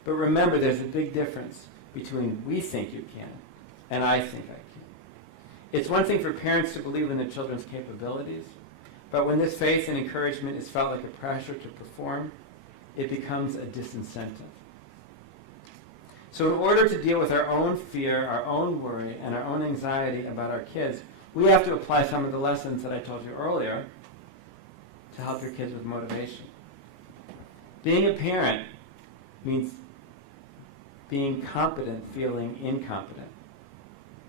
But remember, there's a big difference between we think you can and I think I can. It's one thing for parents to believe in their children's capabilities, but when this faith and encouragement is felt like a pressure to perform, it becomes a disincentive. So in order to deal with our own fear, our own worry, and our own anxiety about our kids, we have to apply some of the lessons that I told you earlier to help your kids with motivation. Being a parent means being competent, feeling incompetent.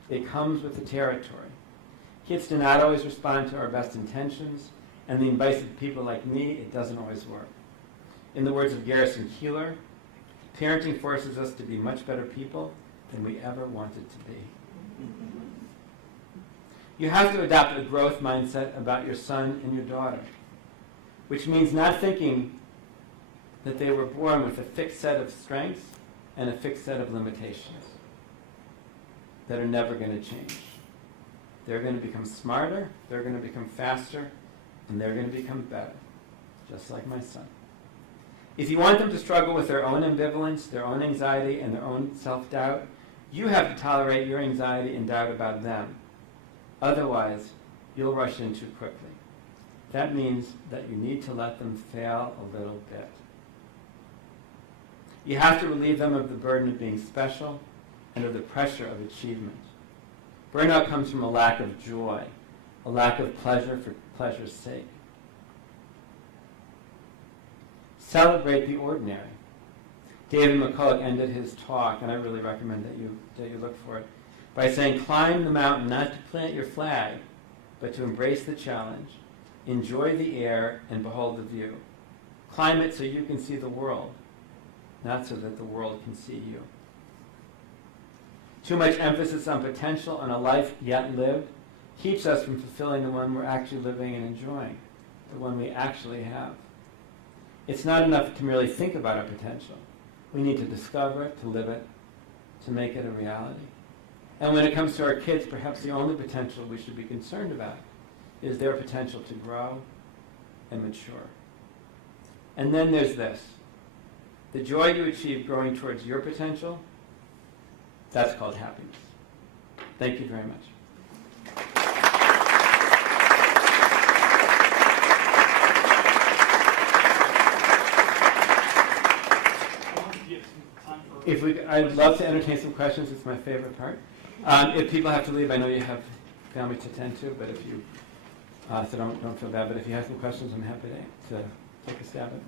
It comes with the territory. Kids do not always respond to our best intentions, and the advice of people like me, it doesn't always work. In the words of Garrison Keillor, parenting forces us to be much better people than we ever wanted to be. You have to adopt a growth mindset about your son and your daughter, which means not thinking that they were born with a fixed set of strengths and a fixed set of limitations that are never going to change. They're going to become smarter, they're going to become faster, and they're going to become better, just like my son. If you want them to struggle with their own ambivalence, their own anxiety, and their own self-doubt, you have to tolerate your anxiety and doubt about them. Otherwise, you'll rush in too quickly. That means that you need to let them fail a little bit. You have to relieve them of the burden of being special and of the pressure of achievement. Burnout comes from a lack of joy, a lack of pleasure for pleasure's sake. Celebrate the ordinary. David McCulloch ended his talk, and I really recommend that you look for it, by saying, climb the mountain not to plant your flag, but to embrace the challenge, enjoy the air, and behold the view. Climb it so you can see the world, not so that the world can see you. Too much emphasis on potential and a life yet lived keeps us from fulfilling the one we're actually living and enjoying, the one we actually have. It's not enough to merely think about our potential. We need to discover it, to live it, to make it a reality. And when it comes to our kids, perhaps the only potential we should be concerned about is their potential to grow and mature. And then there's this. The joy you achieve growing towards your potential, that's called happiness. Thank you very much. I'd love to entertain some questions. It's my favorite part. If people have to leave, I know you have family to tend to, but if you, so don't feel bad. But if you have some questions, I'm happy to take a stab at them.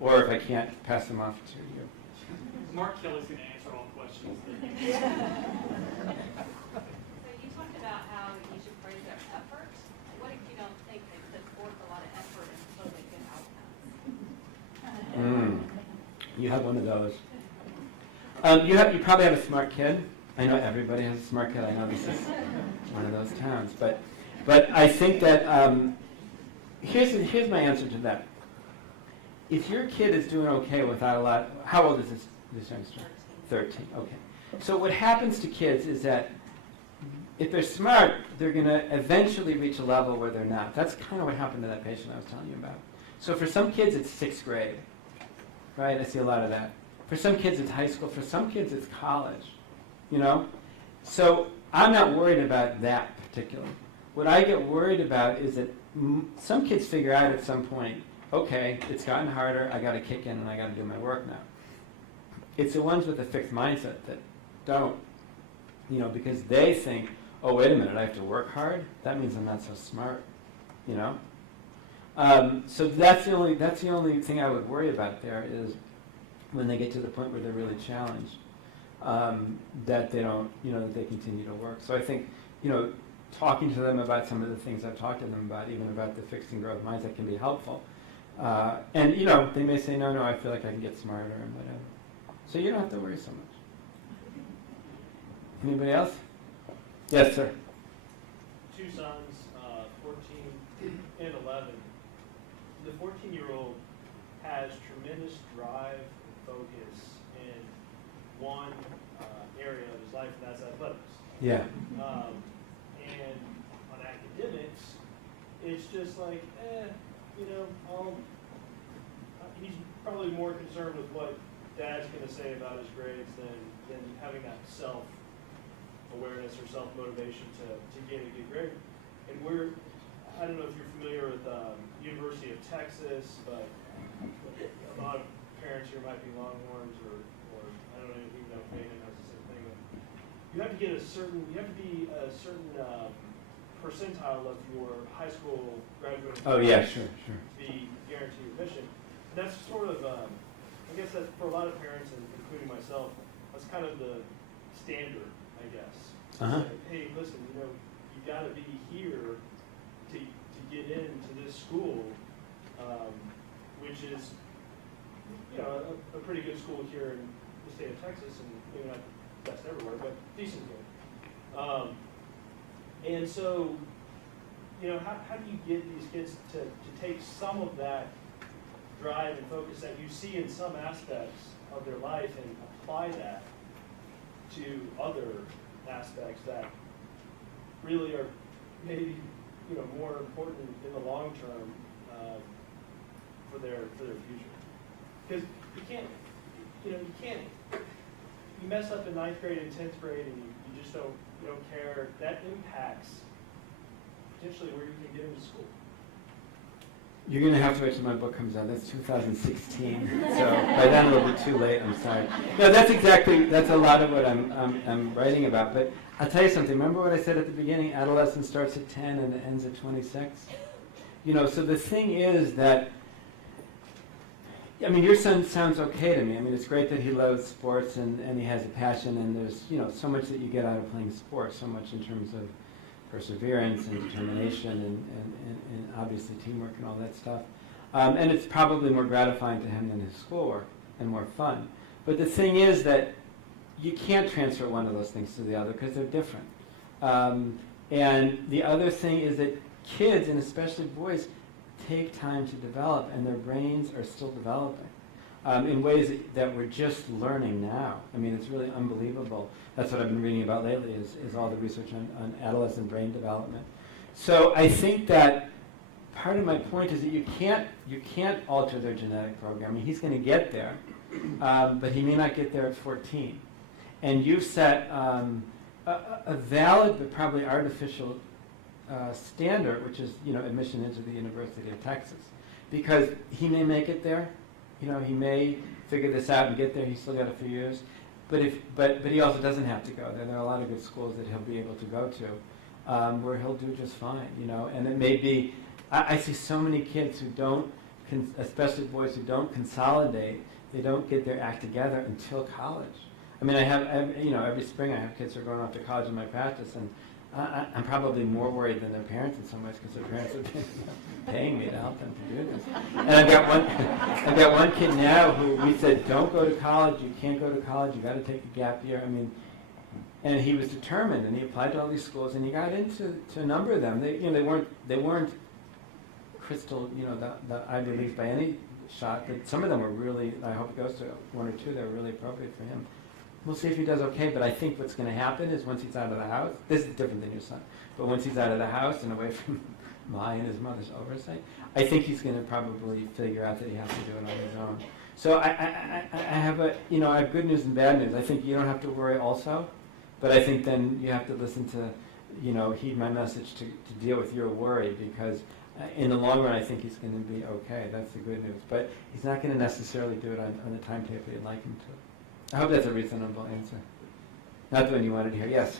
Or if I can't, pass them off to you. Mark Kelly's going to answer all the questions. So you talked about how you should praise their effort. What if you don't think they put forth a lot of effort and so they get outcomes? You have one of those. You probably have a smart kid. I know everybody has a smart kid. I know this is one of those towns. But I think that here's my answer to that. If your kid is doing okay without a lot, how old is this youngster? 13. Okay. So what happens to kids is that if they're smart, they're going to eventually reach a level where they're not. That's kind of what happened to that patient I was telling you about. So for some kids, it's 6th grade, right? I see a lot of that. For some kids, it's high school. For some kids, it's college, you know? So I'm not worried about that particularly. What I get worried about is that some kids figure out at some point, okay, it's gotten harder, I got to kick in and I got to do my work now. It's the ones with a fixed mindset that don't, because they think, oh, wait a minute, I have to work hard? That means I'm not so smart, you know? So that's the only thing I would worry about there is when they get to the point where they're really challenged, that they don't, that they continue to work. So I think, talking to them about some of the things I've talked to them about, even about the fixed and growth mindset, can be helpful. And they may say, no, I feel like I can get smarter and whatever. So you don't have to worry so much. Anybody else? Yes, sir. 2 sons, 14 and 11. The 14-year-old has tremendous drive and focus in one area of his life, and that's athletics. Yeah. And on academics, it's just like, he's probably more concerned with what dad's going to say about his grades than having that self-awareness or self-motivation to get a good grade. And I don't know if you're familiar with University of Texas, but a lot of parents here might be Longhorns or I don't know even know if Maine has the same thing. But you have to be a certain percentile of your high school graduating. Oh yeah, sure. To be guaranteed admission. And that's sort of, I guess that for a lot of parents, and including myself, that's kind of the standard, I guess. Uh-huh. Like, hey, listen, you got to be here to get into this school, which is, a pretty good school here in the state of Texas, and maybe not the best everywhere, but decent good. And so, how do you get these kids to take some of that drive and focus that you see in some aspects of their life and apply that to other aspects that really are maybe more important in the long term for their future? Because you mess up in 9th grade and 10th grade and you just don't care. That impacts potentially where you can get into school. You're going to have to wait till my book comes out. That's 2016. So by then it'll be too late. I'm sorry. No, that's a lot of what I'm writing about. But I'll tell you something. Remember what I said at the beginning? Adolescence starts at 10 and it ends at 26. So the thing is that, your son sounds okay to me. It's great that he loves sports and he has a passion, and there's so much that you get out of playing sports, so much in terms of perseverance and determination and obviously teamwork and all that stuff. And it's probably more gratifying to him than his schoolwork and more fun. But the thing is that you can't transfer one of those things to the other because they're different. And the other thing is that kids, and especially boys, take time to develop, and their brains are still developing in ways that we're just learning now. It's really unbelievable. That's what I've been reading about lately is all the research on adolescent brain development. So I think that part of my point is that you can't alter their genetic programming. He's going to get there, but he may not get there at 14. And you've set a valid but probably artificial standard, which is admission into the University of Texas, because he may make it there. He may figure this out and get there. He's still got a few years, but he also doesn't have to go there. There are a lot of good schools that he'll be able to go to, where he'll do just fine. And it may be. I see so many kids who don't, especially boys who don't consolidate. They don't get their act together until college. I have every spring I have kids who are going off to college in my practice, and I'm probably more worried than their parents in some ways, because their parents are paying me to help them to do this. And I've got one kid now who we said, don't go to college. You can't go to college. You got to take a gap year. And he was determined, and he applied to all these schools, and he got into a number of them. They weren't crystal, the Ivy Leagues by any shot. But some of them were really. I hope it goes to one or two that were really appropriate for him. We'll see if he does okay, but I think what's going to happen is once he's out of the house, this is different than your son, but once he's out of the house and away from my and his mother's oversight, I think he's going to probably figure out that he has to do it on his own. So I have I have good news and bad news. I think you don't have to worry also, but I think then you have to listen to, heed my message to deal with your worry, because in the long run I think he's going to be okay. That's the good news. But he's not going to necessarily do it on the timetable you'd like him to. I hope that's a reasonable answer. Not the one you wanted to hear. Yes?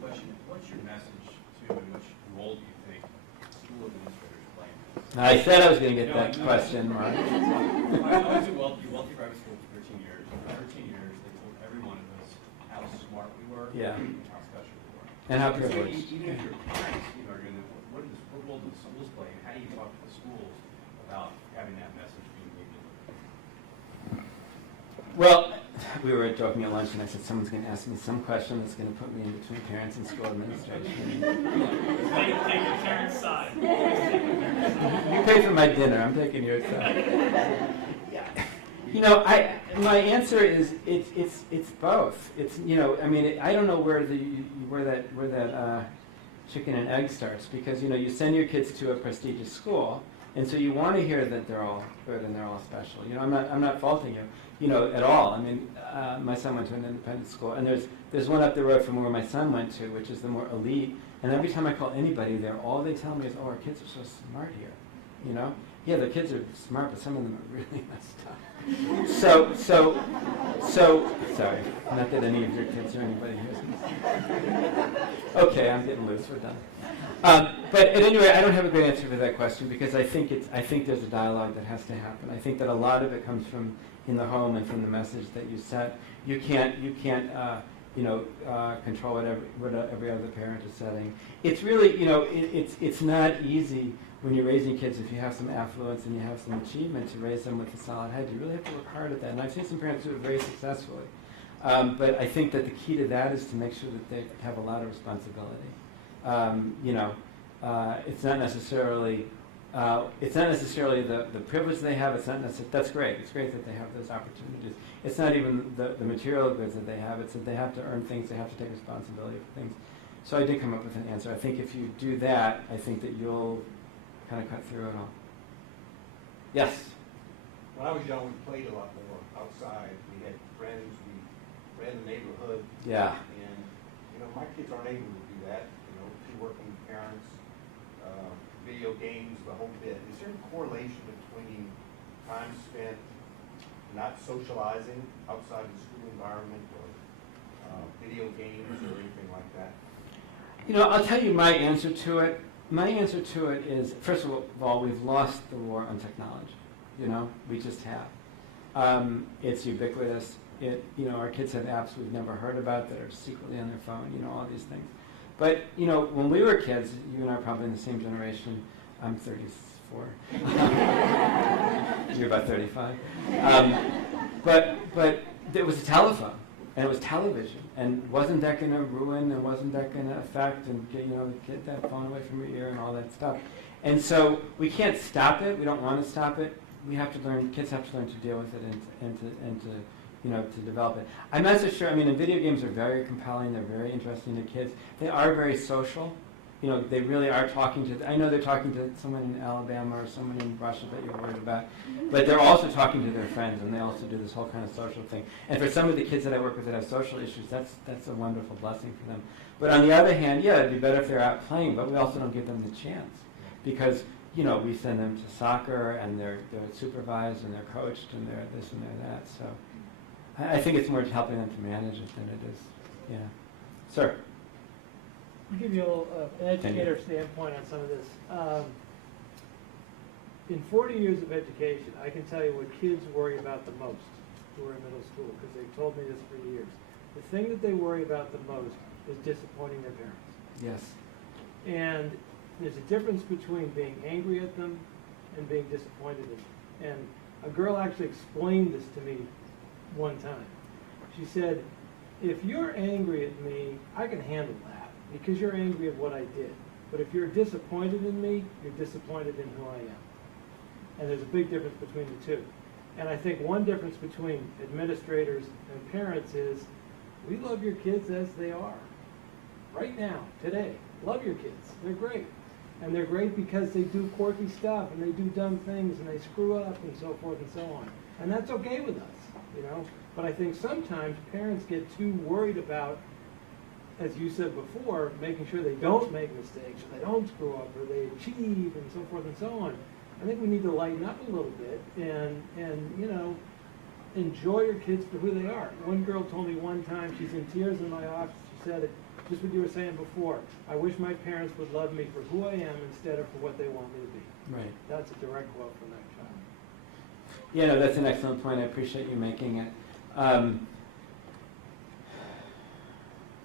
Question. What's your message to, and which role do you think school administrators play in this? I said I was going to get that question, Mark. I went to wealthy private school for 13 years. For 13 years, they told every one of us how smart we were, Yeah. and how special we were. And how So privileged. even if your parents, are going to, what role do the schools play, and how do you talk to the schools about having that message being given? Well, we were joking at lunch, and I said someone's going to ask me some question that's going to put me in between parents and school administration. Take your parents' side. You pay for my dinner. I'm taking your side. My answer is it's both. It's I don't know where that chicken and egg starts, because you send your kids to a prestigious school, and so you want to hear that they're all good and they're all special. I'm not faulting you. At all. My son went to an independent school, and there's one up the road from where my son went to, which is the more elite. And every time I call anybody there, all they tell me is, "Oh, our kids are so smart here." Yeah, the kids are smart, but some of them are really messed up. So, sorry, not that any of your kids or anybody hears this. Okay, I'm getting loose. We're done. But at any rate, I don't have a great answer for that question, because I think there's a dialogue that has to happen. I think that a lot of it comes from in the home and from the message that you set. You can't control what every other parent is setting. It's really, it's not easy when you're raising kids, if you have some affluence and you have some achievement, to raise them with a solid head. You really have to work hard at that. And I've seen some parents do it very successfully. But I think that the key to that is to make sure that they have a lot of responsibility. It's not necessarily the privilege they have. It's not that's great. It's great that they have those opportunities. It's not even the material goods that they have. It's that they have to earn things. They have to take responsibility for things. So I did come up with an answer. I think if you do that, I think that you'll kind of cut through it all. Yes. When I was young, we played a lot more outside. We had friends. We ran the neighborhood. Yeah. And my kids aren't able to do that. Two working parents, video games, the whole bit. Is there a correlation between time spent not socializing outside the school environment or video games or anything like that? I'll tell you my answer to it. My answer to it is, first of all, we've lost the war on technology. We just have. It's ubiquitous. Our kids have apps we've never heard about that are secretly on their phone. All these things. But when we were kids, you and I are probably in the same generation. I'm 34. You're about 35. But it was a telephone. And it was television, and wasn't that going to ruin, and wasn't that going to affect, and get that phone away from your ear and all that stuff. And so we can't stop it. We don't want to stop it. We have to learn. Kids have to learn to deal with it and to develop it. I'm not so sure. I mean, and video games are very compelling. They're very interesting to kids. They are very social. They really are talking to. I know they're talking to someone in Alabama or someone in Russia that you're worried about, but they're also talking to their friends, and they also do this whole kind of social thing. And for some of the kids that I work with that have social issues, that's a wonderful blessing for them. But on the other hand, yeah, it'd be better if they're out playing, but we also don't give them the chance because we send them to soccer and they're supervised and they're coached and they're this and they're that. So I think it's more helping them to manage it than it is. Yeah, sir. I'll give you an educator standpoint on some of this. In 40 years of education, I can tell you what kids worry about the most who are in middle school, because they've told me this for years. The thing that they worry about the most is disappointing their parents. Yes. And there's a difference between being angry at them and being disappointed in them. And a girl actually explained this to me one time. She said, if you're angry at me, I can handle that, because you're angry at what I did. But if you're disappointed in me, you're disappointed in who I am. And there's a big difference between the two. And I think one difference between administrators and parents is we love your kids as they are. Right now, today, love your kids. They're great. And they're great because they do quirky stuff and they do dumb things and they screw up and so forth and so on. And that's okay with us, But I think sometimes parents get too worried about, as you said before, making sure they don't make mistakes, or they don't screw up, or they achieve, and so forth and so on. I think we need to lighten up a little bit and enjoy your kids for who they are. One girl told me one time, she's in tears in my office, she said, just what you were saying before, I wish my parents would love me for who I am instead of for what they want me to be. Right. That's a direct quote from that child. Yeah, no, that's an excellent point. I appreciate you making it. I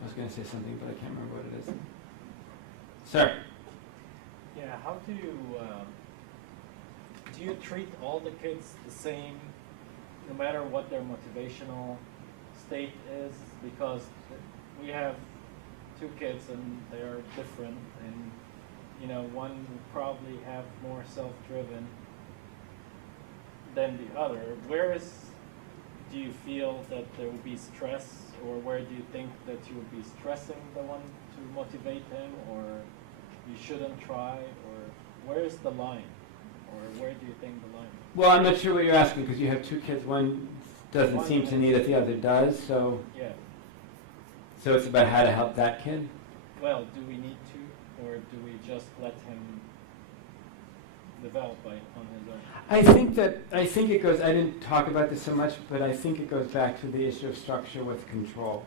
was going to say something, but I can't remember what it is. Sir. Yeah, how do you treat all the kids the same, no matter what their motivational state is? Because we have two kids and they are different, and one will probably have more self-driven than the other. Do you feel that there will be stress, or where do you think that you would be stressing the one to motivate him, or you shouldn't try, or where's the line, or where do you think the line is? Well, I'm not sure what you're asking because you have two kids. One doesn't seem to need it, the other does. So yeah. So it's about how to help that kid. Well, do we need to, or do we just let him develop on his own? I think it goes. I didn't talk about this so much, but I think it goes back to the issue of structure with control,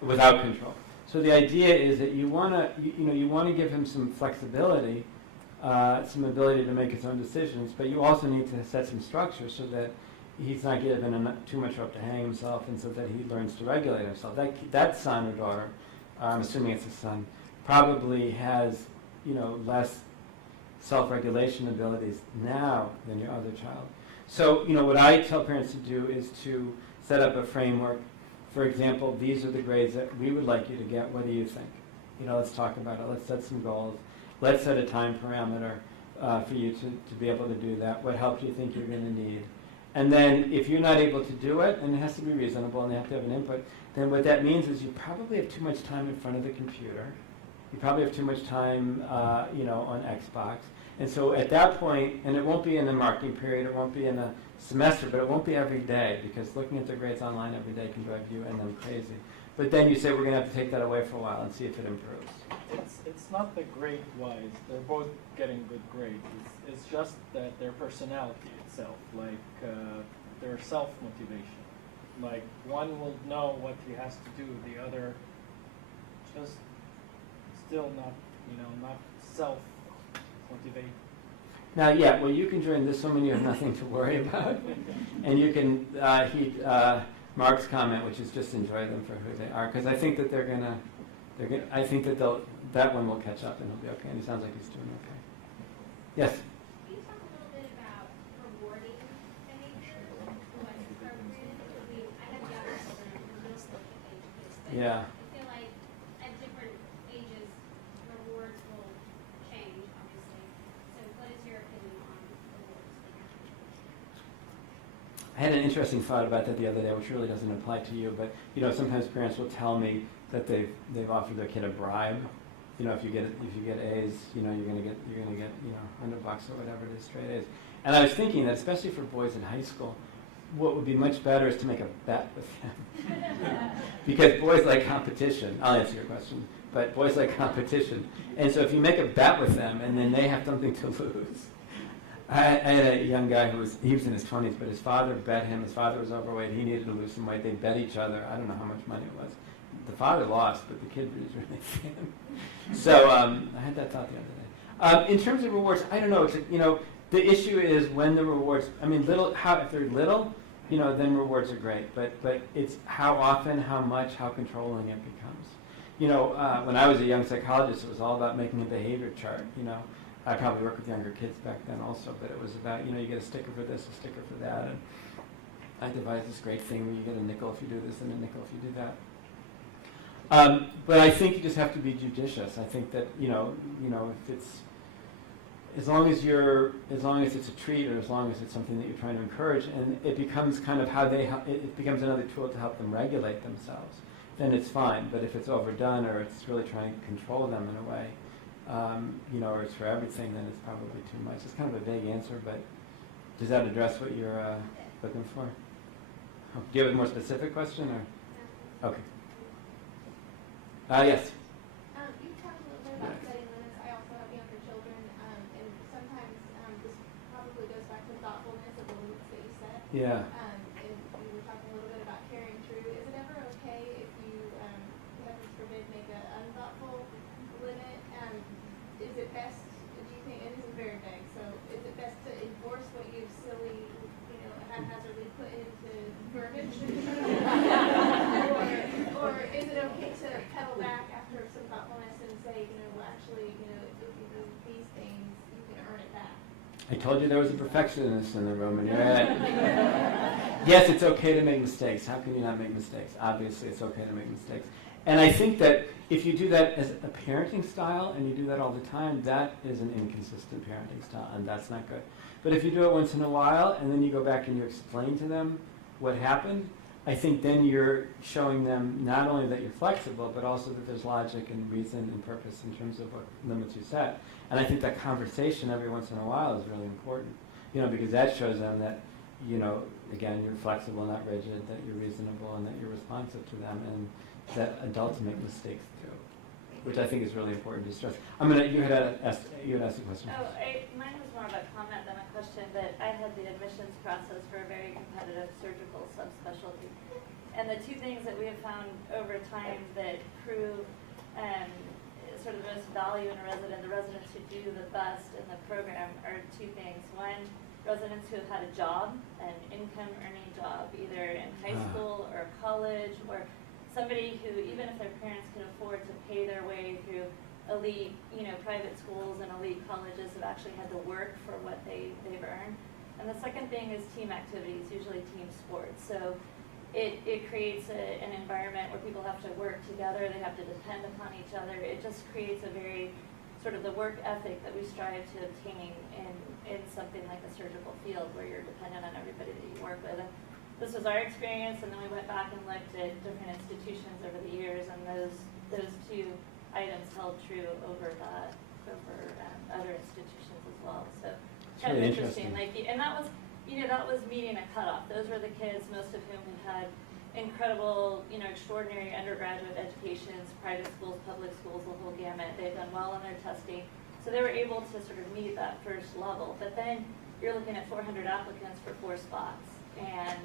without control. So the idea is that you want to give him some flexibility, some ability to make his own decisions, but you also need to set some structure so that he's not given too much rope to hang himself, and so that he learns to regulate himself. That son or daughter, I'm assuming it's a son, probably has less self-regulation abilities now than your other child. So what I tell parents to do is to set up a framework. For example, these are the grades that we would like you to get. What do you think? Let's talk about it. Let's set some goals. Let's set a time parameter for you to be able to do that. What help do you think you're going to need? And then if you're not able to do it, and it has to be reasonable and they have to have an input, then what that means is you probably have too much time in front of the computer. You probably have too much time, on Xbox. And so at that point, and it won't be in the marking period, it won't be in a semester, but it won't be every day, because looking at their grades online every day can drive you and them crazy. But then you say we're going to have to take that away for a while and see if it improves. It's not the grade-wise. They're both getting good grades. It's just that their personality itself, like their self-motivation. Like one will know what he has to do, the other just still not self-motivated. Now, yeah, well, you can join this one when you have nothing to worry about, and you can heed Mark's comment, which is just enjoy them for who they are, because I think that I think that that one will catch up and he'll be okay, and he sounds like he's doing okay. Yes? Can you talk a little bit about rewarding behavior? What's appropriate? I have younger children, I'm middle school age kids, but Yeah. I feel like at different ages, rewards will change, obviously. So what is your opinion on rewards? I had an interesting thought about that the other day, which really doesn't apply to you, but sometimes parents will tell me that they've offered their kid a bribe. If you get A's, you're gonna get $100 or whatever it is, straight A's. And I was thinking that especially for boys in high school, what would be much better is to make a bet with them, because boys like competition. I'll answer your question, but boys like competition, and so if you make a bet with them, and then they have something to lose. I had a young guy he was in his 20s, but his father bet him. His father was overweight. He needed to lose some weight. They bet each other. I don't know how much money it was. The father lost, but the kid was really thin. So I had that thought the other day. In terms of rewards, I don't know. The issue is when the rewards. I mean, if they're little, then rewards are great. But it's how often, how much, how controlling it becomes. When I was a young psychologist, it was all about making a behavior chart. I probably worked with younger kids back then also, but it was about, you get a sticker for this, a sticker for that, and I devised this great thing where you get a nickel if you do this and a nickel if you do that. But I think you just have to be judicious. I think that, if it's, as long as it's a treat, or as long as it's something that you're trying to encourage, and it becomes kind of it becomes another tool to help them regulate themselves, then it's fine. But if it's overdone, or it's really trying to control them in a way, or it's for everything, then it's probably too much. It's kind of a vague answer, but does that address what you're looking for? Do you have a more specific question, or? Okay. Yes. You talked a little bit about setting limits. I also have younger children, and sometimes this probably goes back to thoughtfulness of the limits that you set. Yeah. And we were talking a little bit about carrying true. Is it ever okay if you, heaven forbid, make an unthoughtful limit? Is it best, do you think, and this is very vague, so is it best to enforce what you've silly, haphazardly put into verbiage? or is it okay to pedal back after some thoughtfulness and say, actually, if you do these things, you can earn it back? I told you there was a perfectionist in the room, and you're right. Yes, it's okay to make mistakes. How can you not make mistakes? Obviously, it's okay to make mistakes. And I think that if you do that as a parenting style, and you do that all the time, that is an inconsistent parenting style, and that's not good. But if you do it once in a while, and then you go back and you explain to them what happened, I think then you're showing them not only that you're flexible, but also that there's logic and reason and purpose in terms of what limits you set. And I think that conversation every once in a while is really important, because that shows them that, again, you're flexible, not rigid, that you're reasonable, and that you're responsive to them, and that adults make mistakes too, which I think is really important to stress. You had asked a question. Mine was more of a comment than a question, but I had the admissions process for a very competitive surgical subspecialty. And the two things that we have found over time that prove sort of the most value in a resident, the residents who do the best in the program, are two things. One, residents who have had a job, an income earning job, either in high school or college, or somebody who, even if their parents can afford to pay their way through elite, private schools and elite colleges, have actually had to work for what they've earned. And the second thing is team activities, usually team sports. So it creates an environment where people have to work together, they have to depend upon each other. It just creates a very sort of the work ethic that we strive to obtain in something like a surgical field where you're dependent on everybody that you work with. And this was our experience, and then we went back and looked at different institutions over the years, and those two items held true over other institutions as well. So kind of really interesting. And that was, that was meeting a cutoff. Those were the kids, most of whom had incredible, extraordinary undergraduate educations, private schools, public schools, the whole gamut. They've done well on their testing. So they were able to sort of meet that first level. But then you're looking at 400 applicants for 4 spots. And,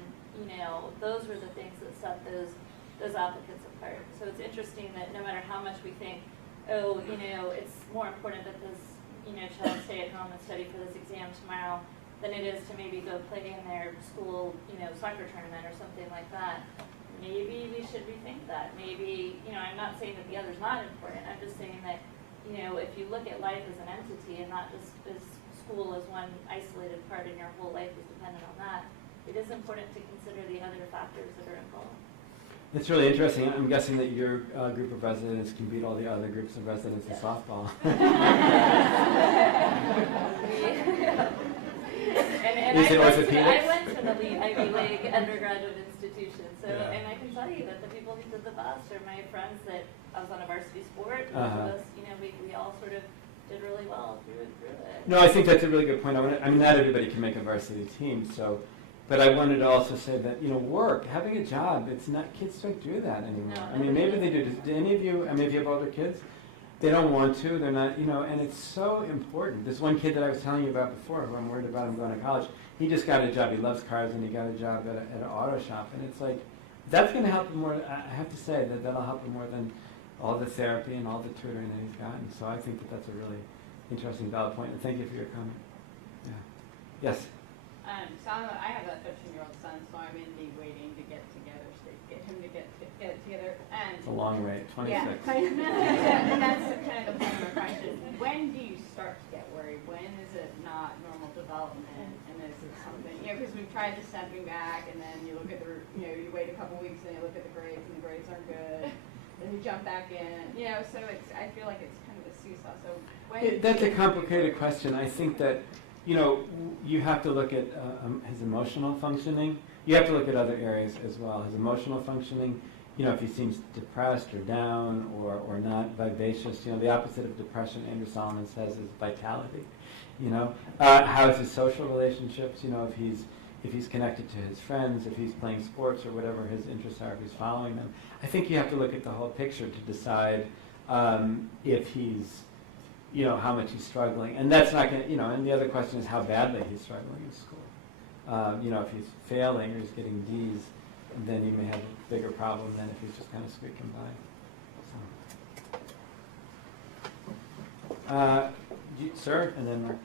those were the things that set those applicants apart. So it's interesting that no matter how much we think, it's more important that this, child stay at home and study for this exam tomorrow than it is to maybe go play in their school, soccer tournament or something like that. Maybe we should rethink that. Maybe, I'm not saying that the other's not important. I'm just saying that, if you look at life as an entity and not just as school as one isolated part and your whole life is dependent on that, it is important to consider the other factors that are involved. It's really interesting. I'm guessing that your group of residents can beat all the other groups of residents in softball. And Is it orthopedics? I went to the Ivy League undergraduate institution, so and I can tell you that the people who did the best are my friends that I was on a varsity sport. Most of us, we all sort of did really well through it. No, I think that's a really good point. Not everybody can make a varsity team, but I wanted to also say that, work, having a job, it's not, kids don't do that anymore. No, Maybe they do. Do any of you, if you have older kids, they don't want to, they're not, and it's so important. This one kid that I was telling you about before, who I'm worried about him going to college, he just got a job, he loves cars, and he got a job at an auto shop, and it's like, that's going to help him more, I have to say, that'll help him more than all the therapy and all the tutoring that he's gotten. So I think that that's a really interesting, valid point, and thank you for your comment. Yeah. Yes? So I have a 13-year-old son, so I'm in the waiting to get together stage, get him to get together. And It's a long wait, 26. Yeah, and that's kind of the point of my question. When do you start to get worried? When is it not normal development, and is it something, because we've tried to step him back, and then you look at you wait a couple weeks, and you look at the grades, and the grades aren't good, then you jump back in, so I feel like it's kind of a seesaw. So when That's a complicated question. I think that, you have to look at his emotional functioning. You have to look at other areas as well. His emotional functioning, if he seems depressed or down or not vivacious, the opposite of depression, Andrew Solomon says, is vitality. How is his social relationships, if he's connected to his friends, if he's playing sports or whatever his interests are, if he's following them. I think you have to look at the whole picture to decide if he's, how much he's struggling. And that's not going to, and the other question is how badly he's struggling in school. If he's failing or he's getting D's, then you may have a bigger problem than if he's just kind of squeaking by. Sir, and then Mark.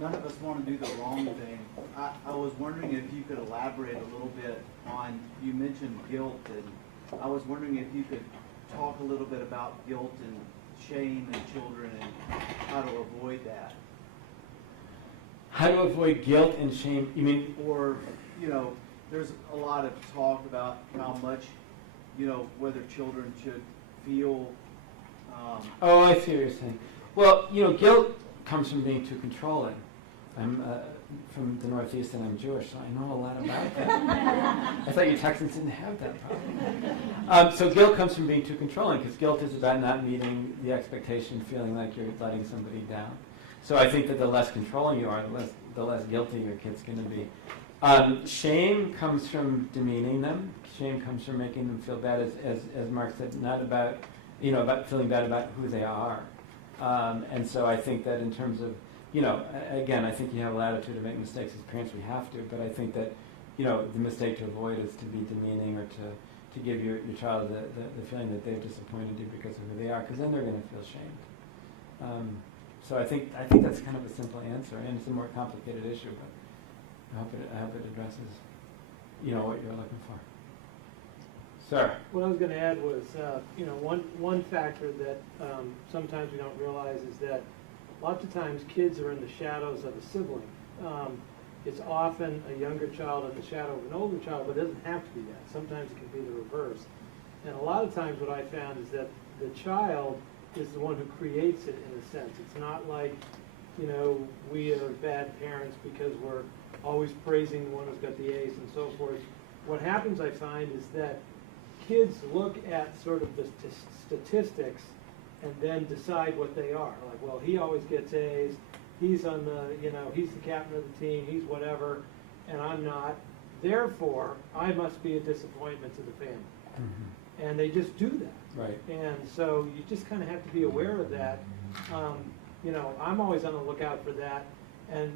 None of us want to do the wrong thing. I was wondering if you could elaborate a little bit on, you mentioned guilt, and I was wondering if you could talk a little bit about guilt and shame in children and how to avoid that. How to avoid guilt and shame? You mean? Or, there's a lot of talk about how much, whether children should feel. Oh, I see what you're saying. Well, guilt comes from being too controlling. I'm from the Northeast and I'm Jewish, so I know a lot about that. I thought you Texans didn't have that problem. So guilt comes from being too controlling, because guilt is about not meeting the expectation, feeling like you're letting somebody down. So I think that the less controlling you are, the less guilty your kid's going to be. Shame comes from demeaning them. Shame comes from making them feel bad, as Mark said, not about, about feeling bad about who they are. And so I think that in terms of, again, I think you have a latitude to make mistakes as parents, we have to, but I think that, the mistake to avoid is to be demeaning or to give your child the feeling that they've disappointed you because of who they are, because then they're going to feel shamed. So I think that's kind of a simple answer, and it's a more complicated issue, but I hope it addresses, what you're looking for. Sir. What I was going to add was, one factor that sometimes we don't realize is that lots of times kids are in the shadows of a sibling. it's often a younger child in the shadow of an older child, but it doesn't have to be that. Sometimes it can be the reverse. And a lot of times what I found is that the child is the one who creates it in a sense. It's not like, you know, we are bad parents because we're always praising the one who's got the A's and so forth. What happens, I find, is that kids look at sort of the statistics and then decide what they are. Like, well, he always gets A's, he's on the, you know, he's the captain of the team, he's whatever, and I'm not. Therefore, I must be a disappointment to the family. Mm-hmm. And they just do that. Right. And so you just kind of have to be aware of that. You know, I'm always on the lookout for that. And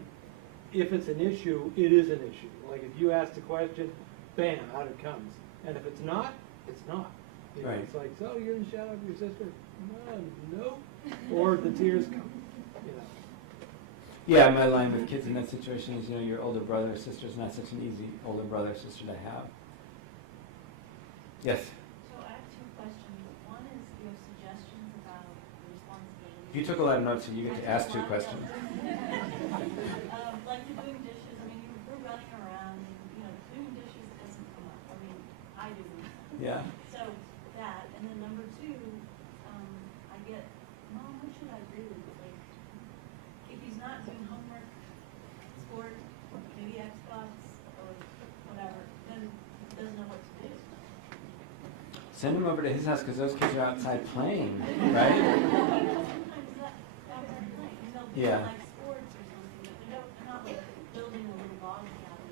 if it's an issue, it is an issue. Like if you ask the question, bam, out it comes. And if it's not, it's not. You know, Right. It's like, so you're in the shadow of your sister? No. Or the tears come. You know. Yeah, my line with kids in that situation is, you know, your older brother or sister is not such an easy older brother or sister to have. Yes? So I have two questions. One is your suggestions about the responsibility. You took a lot of notes, so you get to ask two questions. Like you're doing dishes, I mean, we're running around, and, you know, doing dishes doesn't come up. I mean, I do. Yeah. So that, and then number two, I get, Mom, what should I do? Like, if he's not doing homework, sport, maybe Xbox, or whatever, then he doesn't know what to do. Send him over to his house because those kids are outside playing, right? Sometimes that's playing. You know, Yeah. like sports or something, but they're not like building a little log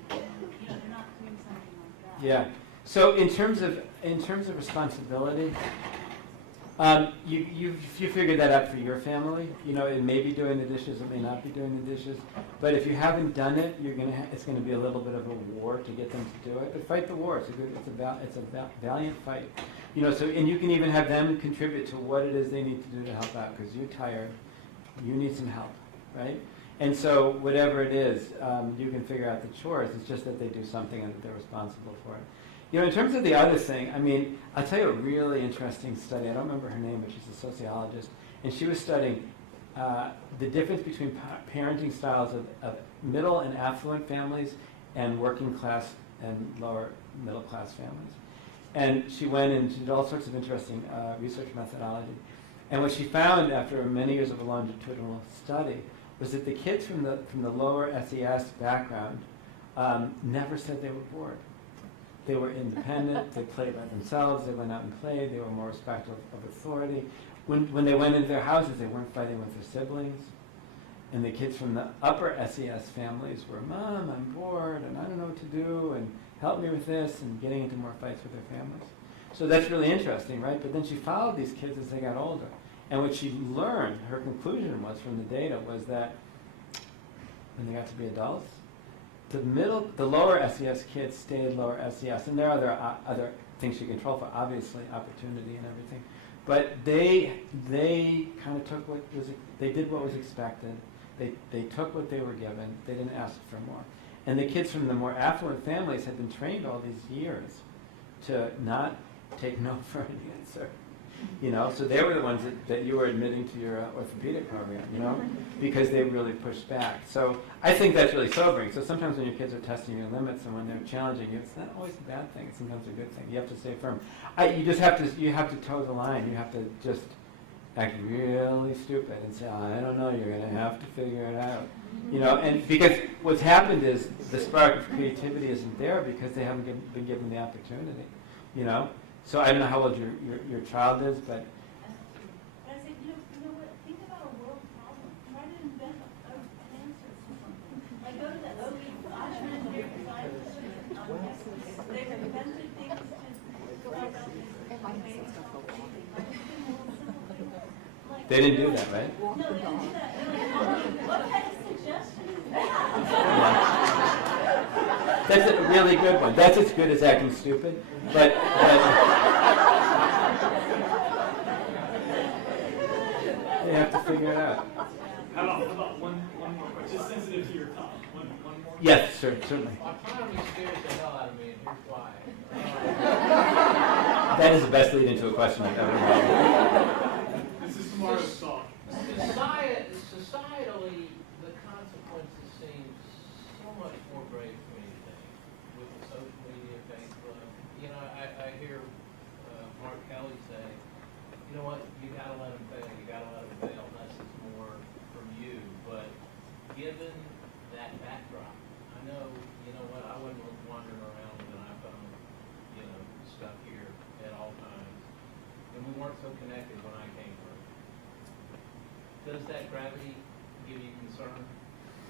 cabin. You know, they're not doing something like that. Yeah. So in terms of responsibility, you figured that out for your family. You know, it may be doing the dishes, it may not be doing the dishes. But if you haven't done it, it's gonna be a little bit of a war to get them to do it. But fight the war. It's a valiant fight. You know, so and you can even have them contribute to what it is they need to do to help out because you're tired, you need some help, right? And so whatever it is, you can figure out the chores. It's just that they do something and that they're responsible for it. You know, in terms of the other thing, I mean, I'll tell you a really interesting study. I don't remember her name, but she's a sociologist. And she was studying the difference between parenting styles of middle and affluent families and working class and lower middle class families. And she went and she did all sorts of interesting research methodology. And what she found after many years of a longitudinal study was that the kids from the lower SES background never said they were bored. They were independent, they played by themselves, they went out and played, they were more respectful of authority. When they went into their houses, they weren't fighting with their siblings. And the kids from the upper SES families were, Mom, I'm bored, and I don't know what to do, and help me with this, and getting into more fights with their families. So that's really interesting, right? But then she followed these kids as they got older. And what she learned, her conclusion was from the data, was that when they got to be adults, the lower SES kids stayed lower SES, and there are other things you control for, obviously, opportunity and everything. But they kind of took they did what was expected. They took what they were given. They didn't ask for more. And the kids from the more affluent families had been trained all these years to not take no for an answer. You know, so they were the ones that you were admitting to your orthopedic program, you know, because they really pushed back. So I think that's really sobering. So sometimes when your kids are testing your limits and when they're challenging you, it's not always a bad thing. It's sometimes a good thing. You have to stay firm. You have to toe the line. You have to just act really stupid and say, I don't know, you're going to have to figure it out. You know, and because what's happened is the spark of creativity isn't there because they haven't been given the opportunity, you know. So I don't know how old your child is, but I said, you know what? Think about a world problem. Try to invent an answer to something. Like go to the they've invented things to go out there. They didn't do that, right? No, they didn't do that. They're like, oh, what kind of suggestion is that? Yeah. That's a really good one. That's as good as acting stupid, but you have to figure it out. How about one more question? Just sensitive to your time. One more? Yes, sir, certainly. Autonomy scares the hell out of me, and here's why. That is the best lead into a question I've ever had. This is tomorrow's talk. Societally, the consequences seem so much I hear Mark Kelly say, you know what, you gotta let him fail, you gotta let him fail, that's just more from you, but given that backdrop, I know, you know what, I wasn't wandering around with an iPhone, you know, stuck here at all times, and we weren't so connected when I came through. Does that gravity give you concern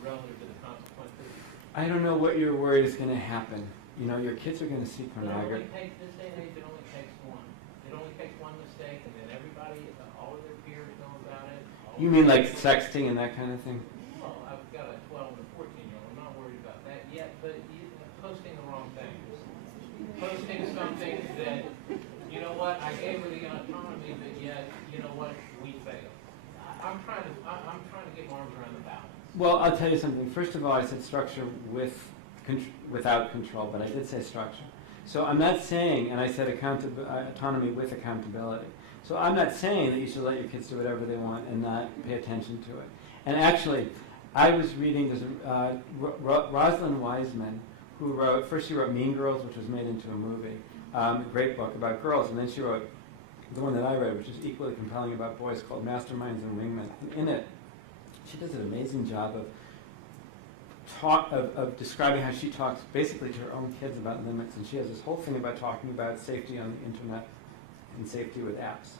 relative to the consequences? I don't know what you're worried is going to happen. You know, your kids are going to see It only pornography. takes, this day and age, it only takes one. It only takes one mistake, and then everybody, all of their peers know about it. You mean like sexting and that kind of thing? Well, I've got a 12 and a 14-year-old. I'm not worried about that yet, but posting the wrong things. Posting something that, you know what, I gave her the autonomy, but yet, you know what, we failed. I'm trying to get my arms around the balance. Well, I'll tell you something. First of all, I said structure without control, but I did say structure. So I'm not saying, and I said autonomy with accountability. So I'm not saying that you should let your kids do whatever they want and not pay attention to it. And actually, I was reading, there's Rosalind Wiseman, who wrote, first she wrote Mean Girls, which was made into a movie, a great book about girls, and then she wrote the one that I read, which is equally compelling about boys, called Masterminds and Wingmen. And in it, she does an amazing job of describing how she talks basically to her own kids about limits, and she has this whole thing about talking about safety on the internet and safety with apps.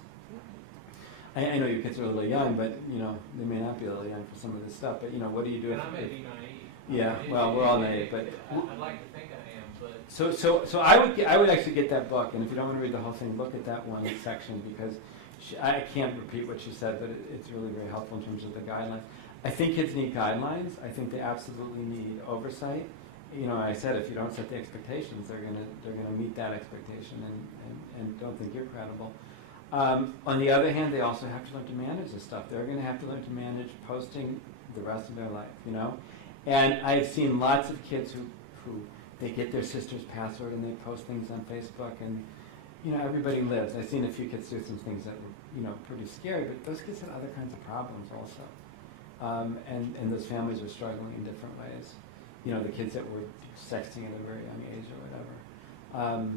I know your kids are a little young, but you know they may not be a little young for some of this stuff. But you know, what do you do? And I may be naive. Yeah, well, we're all naive, but I'd like to think I am, but so I would actually get that book, and if you don't want to read the whole thing, look at that one section because I can't repeat what she said, but it's really very helpful in terms of the guidelines. I think kids need guidelines. I think they absolutely need oversight. You know, I said if you don't set the expectations, they're gonna meet that expectation and don't think you're credible. On the other hand, they also have to learn to manage this stuff. They're going to have to learn to manage posting the rest of their life, you know. And I've seen lots of kids who they get their sister's password and they post things on Facebook, and you know everybody lives. I've seen a few kids do some things that were pretty scary, but those kids had other kinds of problems also, and those families are struggling in different ways. You know, the kids that were sexting at a very young age or whatever.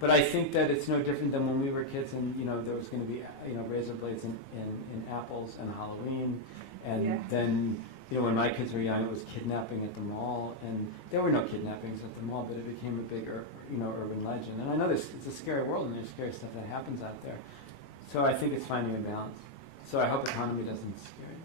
But I think that it's no different than when we were kids, and there was going to be razor blades in apples and Halloween, and then when my kids were young, it was kidnapping at the mall, and there were no kidnappings at the mall, but it became a bigger urban legend. And I know it's a scary world, and there's scary stuff that happens out there. So I think it's finding a balance. So I hope autonomy doesn't scare you.